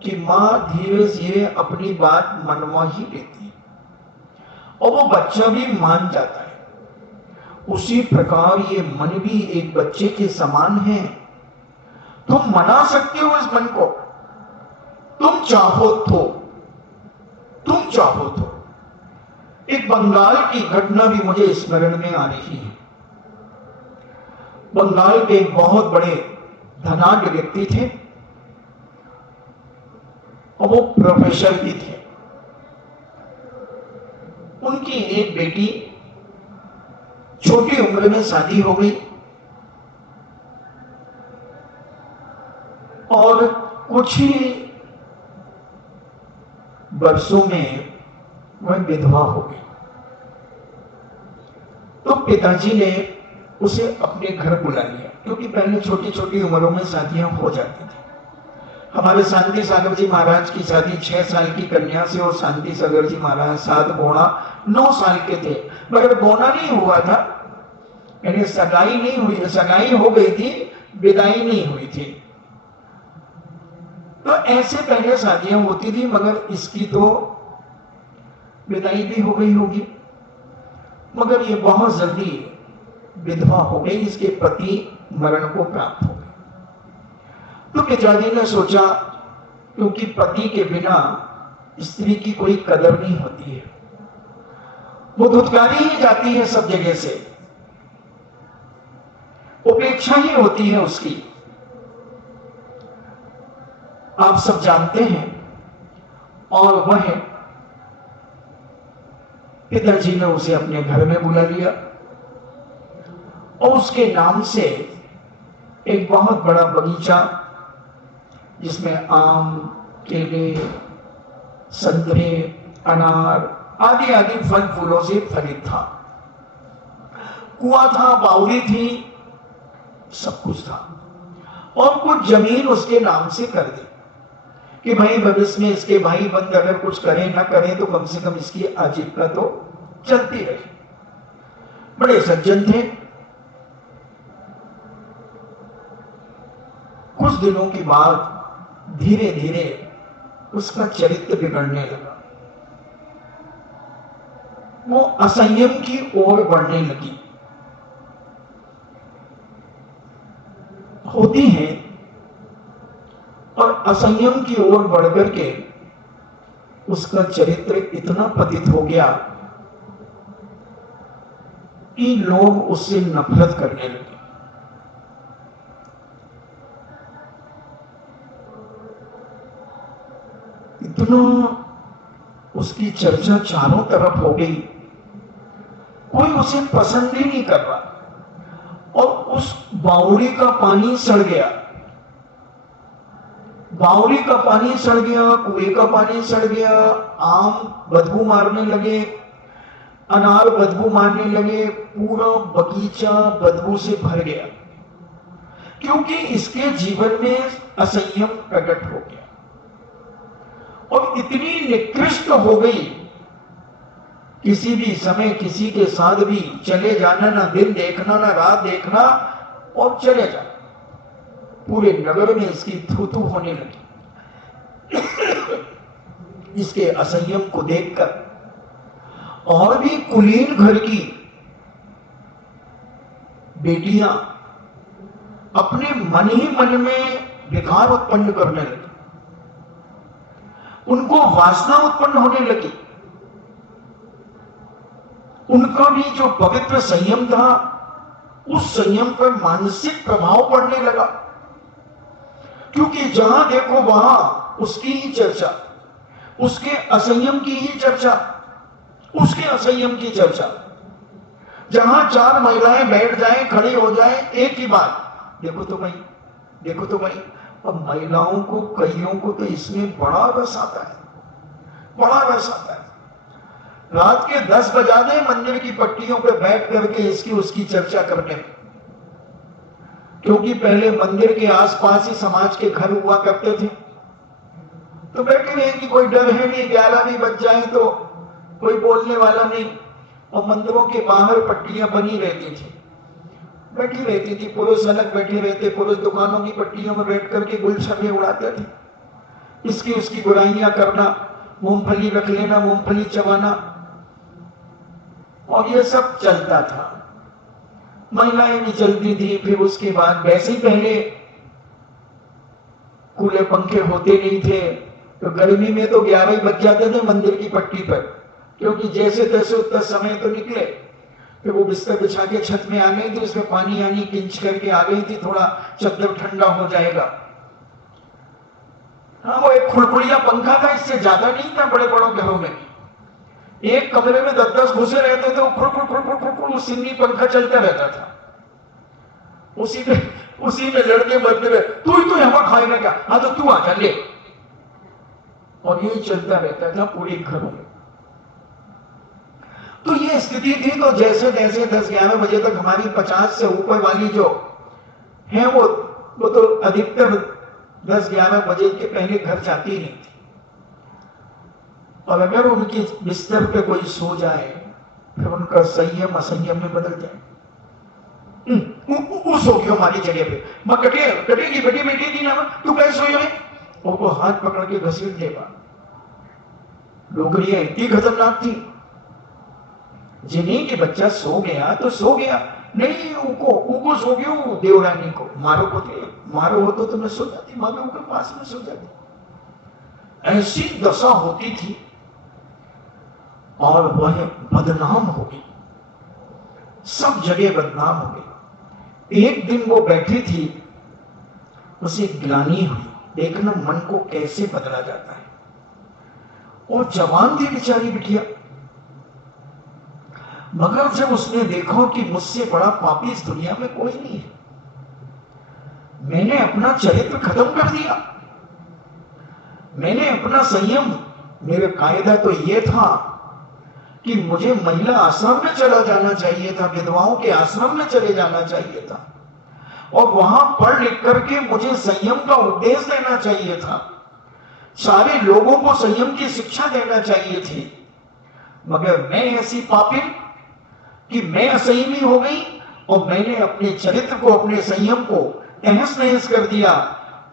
कि माँ धीरे धीरे अपनी बात मनवा ही लेती है और वो बच्चा भी मान जाता है। उसी प्रकार ये मन भी एक बच्चे के समान है। तुम मना सकते हो इस मन को, तुम चाहो तो। एक बंगाल की घटना भी मुझे स्मरण में आ रही है। बंगाल के एक बहुत बड़े धनाढ्य व्यक्ति थे और वो प्रोफेसर भी थे। उनकी एक बेटी छोटी उम्र में शादी हो गई और कुछ ही वर्षों में वह विधवा हो गई। तो पिताजी ने उसे अपने घर बुला लिया, क्योंकि पहले छोटी छोटी उम्रों में शादियां हो जाती थी। हमारे शांति सागर जी महाराज की शादी 6 साल की कन्या से और शांति सागर जी महाराज 7 गोणा 9 साल के थे, मगर गोना नहीं हुआ था, यानी सगाई नहीं हुई, सगाई हो गई थी, विदाई नहीं हुई थी। तो ऐसे पहले शादियां होती थी, मगर इसकी तो विदाई भी हो गई होगी, मगर ये बहुत जल्दी विधवा हो गई, इसके पति मरण को प्राप्त हो गए। तो पिताजी ने सोचा, क्योंकि पति के बिना स्त्री की कोई कदर नहीं होती है, वो धुतकारी ही जाती है सब जगह से, उपेक्षा ही होती है उसकी, आप सब जानते हैं। और वह पिताजी ने उसे अपने घर में बुला लिया और उसके नाम से एक बहुत बड़ा बगीचा, जिसमें आम, केले, संतरे, अनार आदि आदि फल फूलों से फलित था, कुआं था, बावड़ी थी, सब कुछ था। और कुछ जमीन उसके नाम से कर दी कि भाई भविष्य में इसके भाई बंद अगर कुछ करें ना करें तो कम से कम इसकी आजीविका तो चलती रहे। बड़े सज्जन थे। कुछ दिनों के बाद धीरे धीरे उसका चरित्र बिगड़ने लगा, वो असंयम की ओर बढ़ने लगी। होती है और असंयम की ओर बढ़कर के उसका चरित्र इतना पतित हो गया कि लोग उससे नफरत करने लगे। इतना उसकी चर्चा चारों तरफ हो गई, कोई उसे पसंद ही नहीं कर रहा। और उस बावड़ी का पानी सड़ गया, बावड़ी का पानी सड़ गया, कुएं का पानी सड़ गया, आम बदबू मारने लगे, अनार बदबू मारने लगे, पूरा बगीचा बदबू से भर गया, क्योंकि इसके जीवन में असंयम प्रकट हो गया और इतनी निकृष्ट हो गई, किसी भी समय किसी के साथ भी चले जाना, ना दिन देखना ना रात देखना, और चले जाना। पूरे नगर में इसकी थू-थू होने लगी। इसके असंयम को देखकर और भी कुलीन घर की बेटियां अपने मन ही मन में विकार उत्पन्न करने लगी, उनको वासना उत्पन्न होने लगी। उनका भी जो पवित्र संयम था, उस संयम पर मानसिक प्रभाव पड़ने लगा, क्योंकि जहां देखो वहां उसकी ही चर्चा, उसके असंयम की ही चर्चा, उसके असंयम की चर्चा। जहां 4 महिलाएं बैठ जाएं, खड़ी हो जाएं, एक ही बात, देखो तो भाई, देखो तो भाई। अब महिलाओं को, कईयों को तो इसमें बड़ा रस आता है, बड़ा रस आता है। रात के 10 बजा दे, मंदिर की पट्टियों पे बैठ करके इसकी उसकी चर्चा करने में, क्योंकि पहले मंदिर के आसपास ही समाज के घर हुआ करते थे, तो बैठे रहे कि कोई डर है नहीं, 11 भी बज जाए तो कोई बोलने वाला नहीं। और मंदिरों के बाहर पट्टियां बनी रहती थी, बैठी रहती थी, पुरुष अलग बैठे रहते, पुरुष दुकानों की पट्टियों में बैठ करके गुलछर्रे उड़ाते थे, इसकी उसकी बुराइयां करना, मूंगफली रख लेना, मूंगफली चबाना, और ये सब चलता था। महिलाएं भी चलती थी। फिर उसके बाद वैसे ही पहले कूले पंखे होते नहीं थे, तो गर्मी में तो 11 बज जाते थे मंदिर की पट्टी पर, क्योंकि जैसे तैसे उतना समय तो निकले। फिर वो बिस्तर बिछा के छत में आ गई थी, उसमें पानी आनी किंच करके आ गई थी, थोड़ा चद्दर ठंडा हो जाएगा। हाँ, वो एक खुड़खुड़िया पंखा था, इससे ज्यादा नहीं था बड़े बड़ों घरों में। एक कमरे में 10-10 घुसे रहते थे, खुड़ सिन्नी पंखा चलता रहता था। उसी में लड़के मरते रहे, तू ही तो हवा खाएगा क्या, हाँ तो तू आ जा ले। और ये चलता रहता था पूरे घरों में। तो ये स्थिति थी। तो जैसे जैसे 10-11 बजे तक हमारी 50 से ऊपर वाली जो है वो तो अधिकतर 10-11 बजे के पहले घर जाती नहीं थी। और अगर उनके बिस्तर पे कोई सो जाए, फिर उनका संयम असंयम में बदल जाए। सो गयो हमारी जगह पे, मैं कटेगी बेटी बेटी थी ना, तू कैसे सोई है? और वो हाथ पकड़ के घसीट देगा। डोगरियां इतनी खतरनाक थी, जिन्हें कि बच्चा सो गया तो सो गया, नहीं उको सो गयो, देवरानी को मारो को थे, मारो हो तो मैं सो जाती, मारो के पास में सो जाती। ऐसी दशा होती थी। और वह बदनाम हो गई, सब जगह बदनाम हो गई। एक दिन वो बैठी थी, उसे ग्लानि हुई, देखना मन को कैसे बदला जाता है। और जवान थी बेचारी बिटिया, मगर जब उसने देखा कि मुझसे बड़ा पापी इस दुनिया में कोई नहीं है, मैंने अपना चरित्र खत्म कर दिया, मैंने अपना संयम, मेरा कायदा तो यह था कि मुझे महिला आश्रम में चला जाना चाहिए था, विधवाओं के आश्रम में चले जाना चाहिए था, और वहां पढ़ लिख करके मुझे संयम का उपदेश देना चाहिए था, सारे लोगों को संयम की शिक्षा देना चाहिए थी। मगर मैं ऐसी पापिन कि मैं असंयमी हो गई, और मैंने अपने चरित्र को, अपने संयम को तहस नहस कर दिया।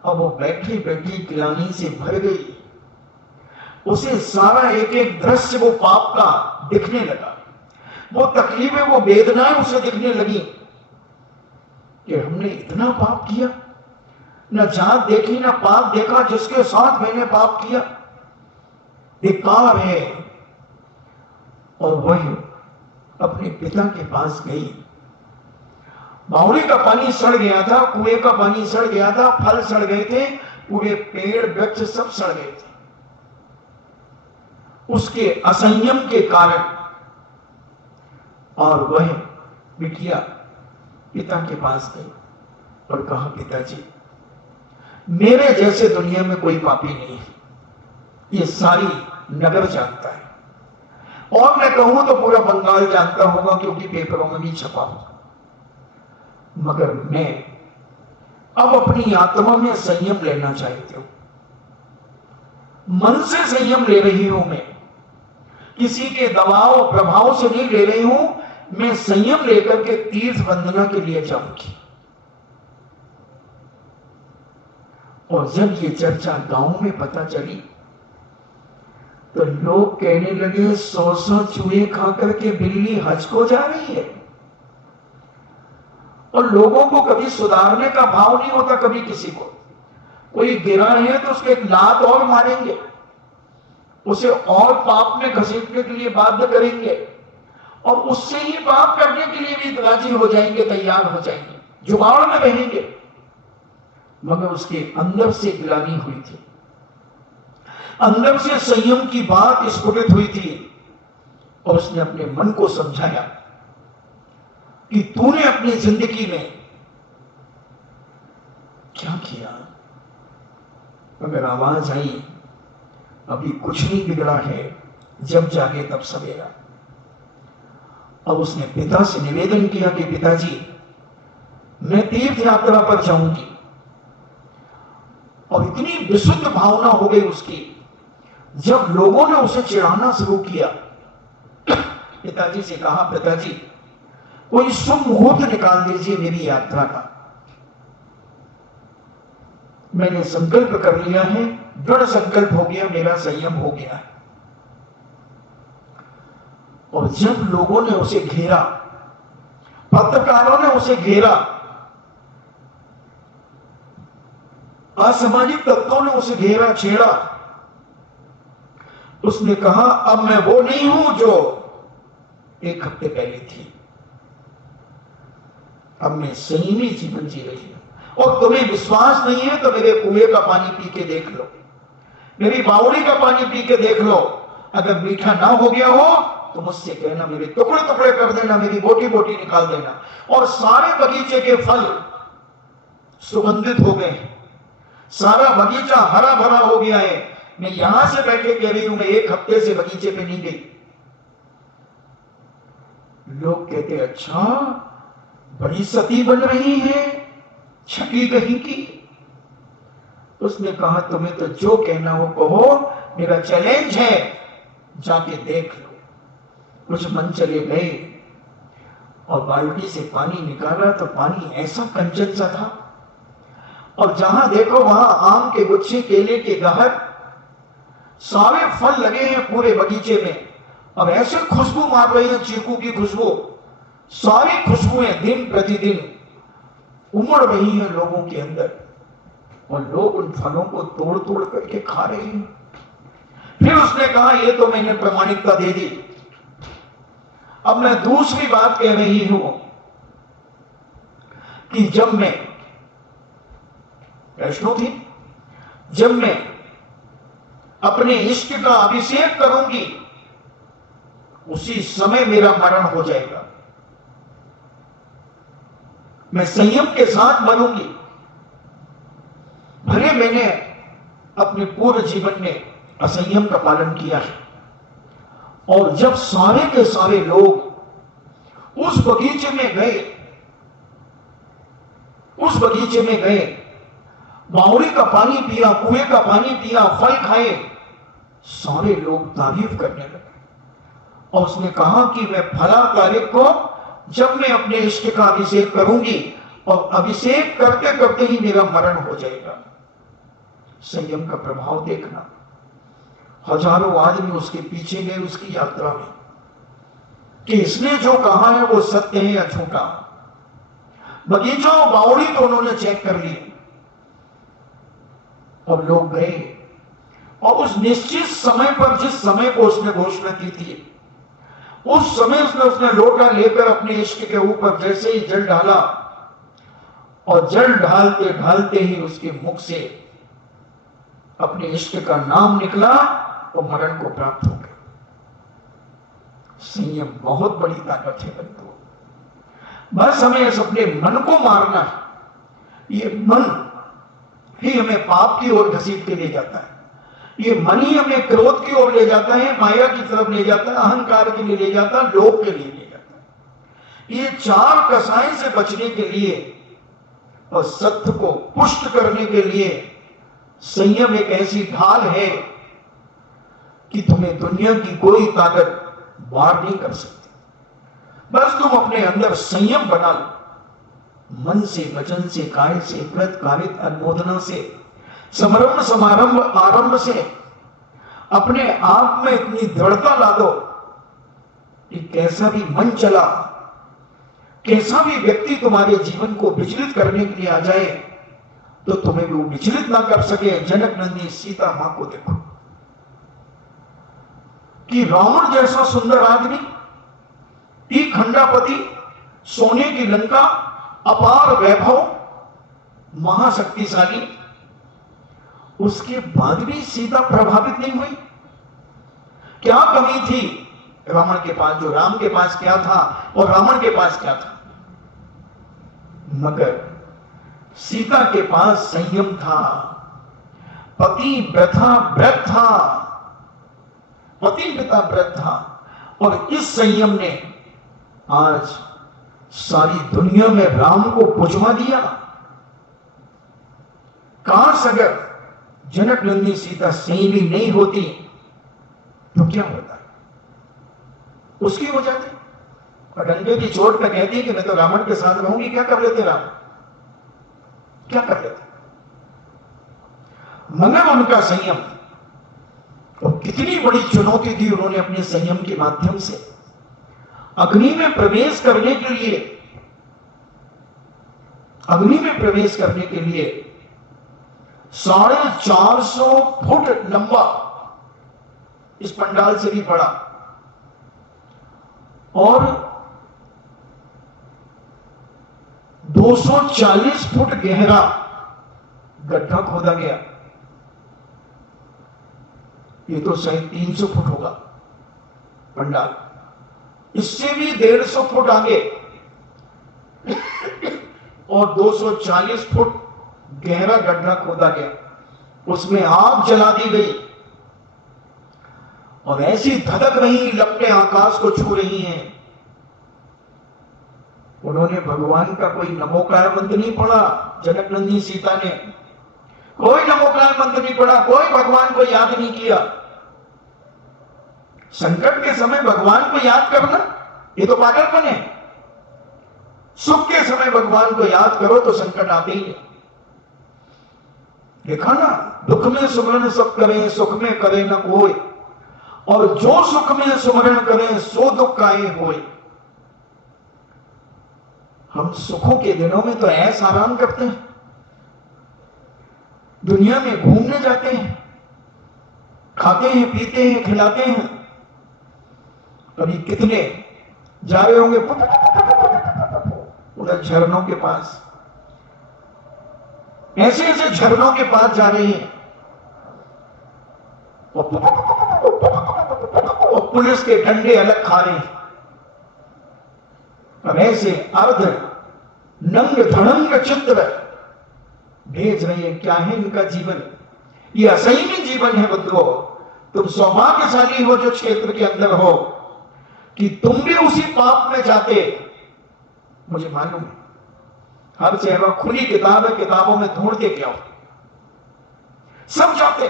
अब वो बैठी बैठी ग्लानि से भर गई, उसे सारा एक एक दृश्य वो पाप का दिखने लगा, वो तकलीफें, वो वेदनाएं उसे दिखने लगी कि हमने इतना पाप किया, न जात देखी न पाप देखा, जिसके साथ मैंने पाप किया बेकार है। और वही अपने पिता के पास गई। बावड़ी का पानी सड़ गया था, कुएं का पानी सड़ गया था, फल सड़ गए थे, पूरे पेड़ वृक्ष सब सड़ गए थे उसके असंयम के कारण। और वह बिटिया पिता के पास गई और कहा, पिताजी मेरे जैसे दुनिया में कोई पापी नहीं है, ये सारी नगर जानता है, और मैं कहूं तो पूरा बंगाल जानता होगा, क्योंकि पेपरों में भी छपा होगा। मगर मैं अब अपनी आत्मा में संयम लेना चाहती हूं, मन से संयम ले रही हूं मैं, किसी के दबाव प्रभाव से नहीं ले रही हूं, मैं संयम लेकर के तीर्थ वंदना के लिए जाऊंगी। और जब ये चर्चा गांव में पता चली तो लोग कहने लगे, 100 चूहे खा करके बिल्ली हज को जा रही है। और लोगों को कभी सुधारने का भाव नहीं होता, कभी किसी को कोई गिरा है तो उसके एक लात और मारेंगे, उसे और पाप में घसीटने के लिए बाध्य करेंगे, और उससे ही पाप करने के लिए भी राजी हो जाएंगे, तैयार हो जाएंगे, जुगाड़ में रहेंगे। मगर उसके अंदर से ग्लानि हुई थी, अंदर से संयम की बात स्फुटित हुई थी, और उसने अपने मन को समझाया कि तूने अपनी जिंदगी में क्या किया। अगर आवाज आई, अभी कुछ नहीं बिगड़ा है, जब जागे तब सवेरा। अब उसने पिता से निवेदन किया कि पिताजी मैं तीर्थ यात्रा पर जाऊंगी। और इतनी विशुद्ध भावना हो गई उसकी, जब लोगों ने उसे चिढ़ाना शुरू किया, पिताजी से कहा, पिताजी कोई शुभ मुहूर्त निकाल दीजिए मेरी यात्रा का, मैंने संकल्प कर लिया है दृढ़ संकल्प हो गया, मेरा संयम हो गया है। और जब लोगों ने उसे घेरा, पत्रकारों ने उसे घेरा, असामाजिक तत्वों ने उसे घेरा, छेड़ा, उसने कहा अब मैं वो नहीं हूं जो एक हफ्ते पहले थी, अब मैं संयमी जीवन जी रही हूं। और तुम्हें विश्वास नहीं है तो मेरे कुएं का पानी पी के देख लो, मेरी बावड़ी का पानी पी के देख लो, अगर मीठा ना हो गया हो तो मुझसे कहना, मेरे टुकड़े टुकड़े कर देना, मेरी बोटी बोटी निकाल देना। और सारे बगीचे के फल सुगंधित हो गए, सारा बगीचा हरा भरा हो गया है। मैं यहां से बैठे कह रही हूं, मैं एक हफ्ते से बगीचे पे नहीं गई। लोग कहते अच्छा बड़ी सती बन रही है, छठी कहीं की। उसने कहा तुम्हें तो जो कहना हो कहो, मेरा चैलेंज है, जाके देख लो। कुछ मन चले गए और बाल्टी से पानी निकाला तो पानी ऐसा कंचन सा था, और जहां देखो वहां आम के गुच्छे, केले के गहर, सारे फल लगे हैं पूरे बगीचे में। अब ऐसे खुशबू मार रही है, चीकू की खुशबू, सारी खुशबुएं दिन प्रतिदिन उमड़ रही हैं लोगों के अंदर, और लोग उन फलों को तोड़ तोड़ करके खा रहे हैं। फिर उसने कहा ये तो मैंने प्रामाणिकता दे दी, अब मैं दूसरी बात कह रही हूं कि जब मैं वैष्णो थी, जब मैं अपने इष्ट का अभिषेक करूंगी उसी समय मेरा मरण हो जाएगा, मैं संयम के साथ मरूंगी। भले मैंने अपने पूर्व जीवन में असंयम का पालन किया है, और जब सारे के सारे लोग उस बगीचे में गए, उस बगीचे में गए, बावड़ी का पानी पिया, कुएं का पानी पिया, फल खाए, सारे लोग तारीफ करने लगे। और उसने कहा कि मैं फला तारीख को जब मैं अपने इष्ट का अभिषेक करूंगी, और अभिषेक करते करते ही मेरा मरण हो जाएगा। संयम का प्रभाव देखना, हजारों आदमी उसके पीछे गए उसकी यात्रा में, कि इसने जो कहा है वो सत्य है या झूठा। बगीचा और बावड़ी तो उन्होंने चेक कर ली, और लोग गए, और उस निश्चित समय पर, जिस समय को उसने घोषणा की थी, उस समय उसने लोटा लेकर अपने इष्ट के ऊपर जैसे ही जल डाला, और जल ढालते ढालते ही उसके मुख से अपने इष्ट का नाम निकला, तो मरण को प्राप्त हो गया। संयम बहुत बड़ी ताकत है बंधु। बस हमें अपने मन को मारना है। ये मन ही हमें पाप की ओर घसीट के ले जाता है, ये मन ही हमें क्रोध की ओर ले जाता है, माया की तरफ ले जाता है, अहंकार के लिए ले जाता है, लोभ के लिए ले जाता है। ये चार कसाई से बचने के लिए और सत्य को पुष्ट करने के लिए संयम एक ऐसी ढाल है कि तुम्हें दुनिया की कोई ताकत वार नहीं कर सकती। बस तुम अपने अंदर संयम बना लो, मन से, वचन से, काय से, व्रत कारित अनुमोदना से, समारंभ समारंभ आरंभ से अपने आप में इतनी दृढ़ता ला दो कि कैसा भी मन चला, कैसा भी व्यक्ति तुम्हारे जीवन को विचलित करने के लिए आ जाए तो तुम्हें भी वो विचलित ना कर सके। जनक नंदी सीता मां को देखो कि रावण जैसा सुंदर आदमी, एक खंडापति, सोने की लंका, अपार वैभव, महाशक्तिशाली, उसके बाद भी सीता प्रभावित नहीं हुई। क्या कमी थी रावण के पास जो राम के पास क्या था और रावण के पास क्या था? मगर सीता के पास संयम था, पति व्यथा व्रत था, पति पिता व्रत था, और इस संयम ने आज सारी दुनिया में राम को पुजवा दिया। काश अगर जनक नंदी सीता संयमी नहीं होती तो क्या होता, उसकी हो जाती। और डंडे की चोट पे कहती है कि मैं तो रावण के साथ रहूंगी। क्या कर लेते राम, क्या कर लेते? मगर उनका संयम, और कितनी बड़ी चुनौती थी उन्होंने अपने संयम के माध्यम से अग्नि में प्रवेश करने के लिए, अग्नि में प्रवेश करने के लिए 450 फुट लंबा इस पंडाल से भी बड़ा और 240 फुट गहरा गड्ढा खोदा गया। ये तो शायद 300 फुट होगा पंडाल, इससे भी 150 फुट आगे और 240 फुट गहरा गड्ढा खोदा गया। उसमें आग जला दी गई और ऐसी धधक रही लपटें आकाश को छू रही हैं। उन्होंने भगवान का कोई नमोकार मंत्र नहीं पढ़ा, जनक नंदिनी सीता ने कोई नमोकार मंत्र नहीं पढ़ा, कोई भगवान को याद नहीं किया। संकट के समय भगवान को याद करना ये तो पागलपन है। सुख के समय भगवान को याद करो तो संकट आते ही है। देखा ना, दुख में सुमरण सब करें, सुख में करे न कोई, और जो सुख में सुमरण करें सो दुख काहे होए। हम सुखों के दिनों में तो ऐसा आराम करते हैं, दुनिया में घूमने जाते हैं, खाते हैं, पीते हैं, खिलाते हैं। कभी कितने जा रहे होंगे उधर झरनों के पास, ऐसे ऐसे झरनों के पास जा रहे हैं और पुलिस के डंडे अलग खा रहे हैं। अब ऐसे अर्ध नंग धड़ंग चित्र भेज रहे हैं। क्या है इनका जीवन? ये असहनीय जीवन है बंधुओं। तुम सौभाग्यशाली हो जो क्षेत्र के अंदर हो कि तुम भी उसी पाप में जाते, मुझे मालूम है। हर जगह खुली किताब है, किताबों में ढूंढते क्या हो, सब जाते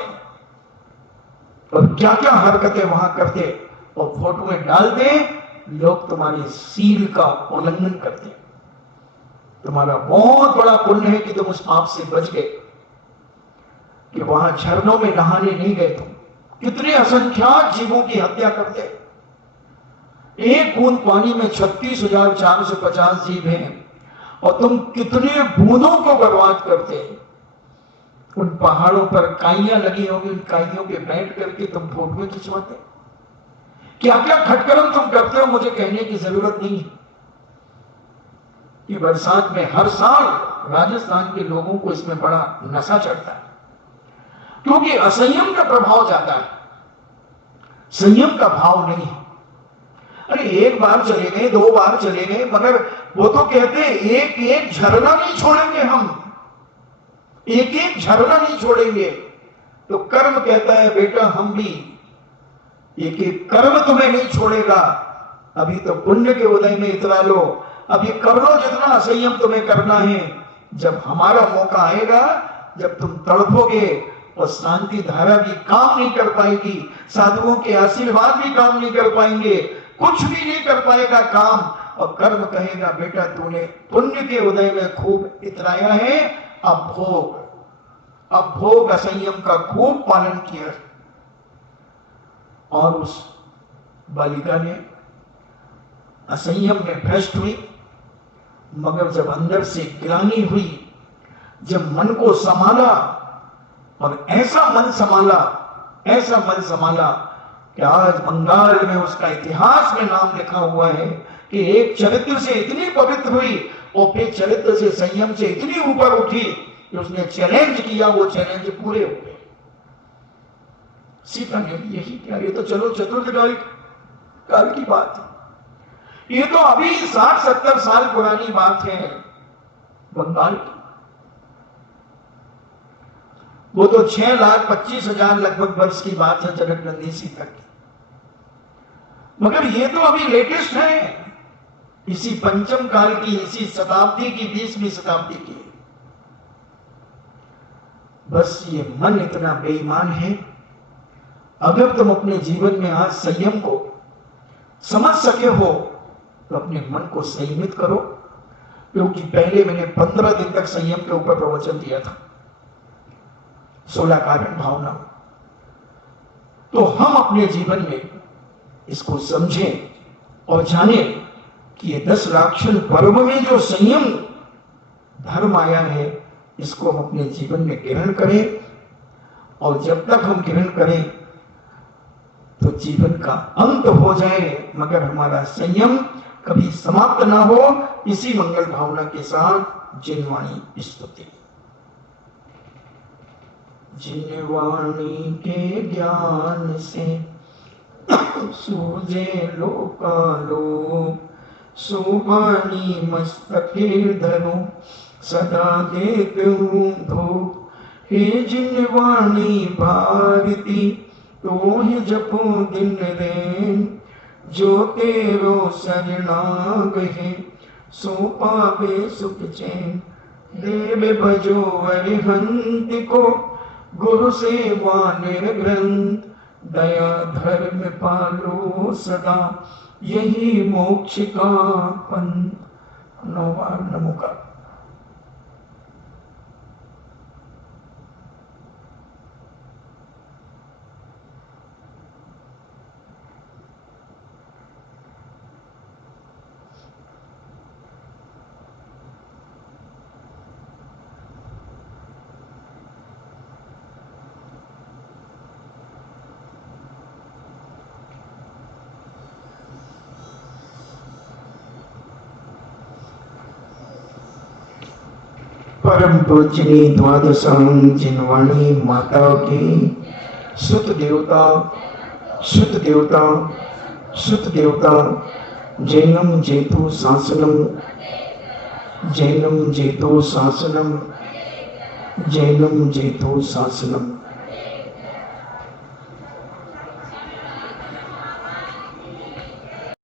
और क्या क्या हरकतें वहां करते और फोटो में डालते। लोग तुम्हारे सील का उल्लंघन करते। तुम्हारा बहुत बड़ा पुण्य है कि तुम उस पाप से बच गए, कि वहां झरनों में नहाने नहीं गए। तुम कितने असंख्यात जीवों की हत्या करते। एक बूंद पानी में 36,450 जीव हैं और तुम कितने बूंदों को बर्बाद करते। उन पहाड़ों पर काइयां लगी होंगी, उन काइयों पे बैठ करके तुम फोटो खिंचवाते। क्या क्या खटकरम तुम करते हो मुझे कहने की जरूरत नहीं है कि बरसात में हर साल राजस्थान के लोगों को इसमें बड़ा नशा चढ़ता है, क्योंकि असंयम का प्रभाव ज्यादा है, संयम का भाव नहीं है। अरे एक बार चले गए, 2 बार चले गए, मगर वो तो कहते एक एक झरना नहीं छोड़ेंगे, हम एक एक झरना नहीं छोड़ेंगे। तो कर्म कहता है बेटा हम भी एक एक कर्म तुम्हें नहीं छोड़ेगा। अभी तो पुण्य के उदय में इतना लो, अब ये कर लो जितना असंयम तुम्हें करना है। जब हमारा मौका आएगा, जब तुम तड़पोगे और शांति धारा भी काम नहीं कर पाएगी, साधुओं के आशीर्वाद भी काम नहीं कर पाएंगे, कुछ भी नहीं कर पाएगा काम, और कर्म कहेगा बेटा तूने पुण्य के उदय में खूब इतराया है, अब भोग असंयम का खूब पालन किया। और उस बालिका ने असंयम में भ्रष्ट हुई, मगर जब अंदर से ग्लानि हुई, जब मन को संभाला और ऐसा मन संभाला कि आज बंगाल में उसका इतिहास में नाम लिखा हुआ है कि एक चरित्र से इतनी पवित्र हुई और फिर चरित्र से संयम से इतनी ऊपर उठी कि उसने चैलेंज किया, वो चैलेंज पूरे हो गए। सीता ने यही किया। ये तो चलो चतुर्थ काल की बात है, ये तो अभी 60-70 साल पुरानी बात है बंगाल की। वो तो 6,25,000 लगभग वर्ष की बात है जनक नंदिनी सीता की। मगर ये तो अभी लेटेस्ट है, इसी पंचम काल की, इसी शताब्दी की, 20वीं शताब्दी की। बस ये मन इतना बेईमान है। अगर तुम अपने जीवन में आज संयम को समझ सके हो तो अपने मन को संयमित करो, क्योंकि पहले मैंने 15 दिन तक संयम के ऊपर प्रवचन दिया था। 16 कारण भावना। तो हम अपने जीवन में इसको समझें और जाने कि ये 10 लाक्षण पर्व में जो संयम धर्म आया है, इसको हम अपने जीवन में ग्रहण करें। और जब तक हम ग्रहण करें तो जीवन का अंत हो जाए, मगर हमारा संयम कभी समाप्त ना हो। इसी मंगल भावना के साथ जिनवाणी स्तुति। जिनवाणी के ज्ञान से सूझे लोकालो, सुवाणी मस्तके धरो, सदा देखूं धो। हे जिनवाणी भारती, तो ही जपो दिन रैन, जो तेरो शरणाग है, सो पावे सुख चैन। देव भजो अरिहंत को, गुरु सेवा निर्ग्रंथ, दया धर्म पालो सदा, यही मोक्ष का पंथ। 9 बार नमो का। परम पूजनी द्वादशांग जिनवाणी माता की सुत देवता, सुत देवता, सुत देवता, जैनम जेतु शासनम, जैनम जेतु शासनम, जैनम जेतु शासनम।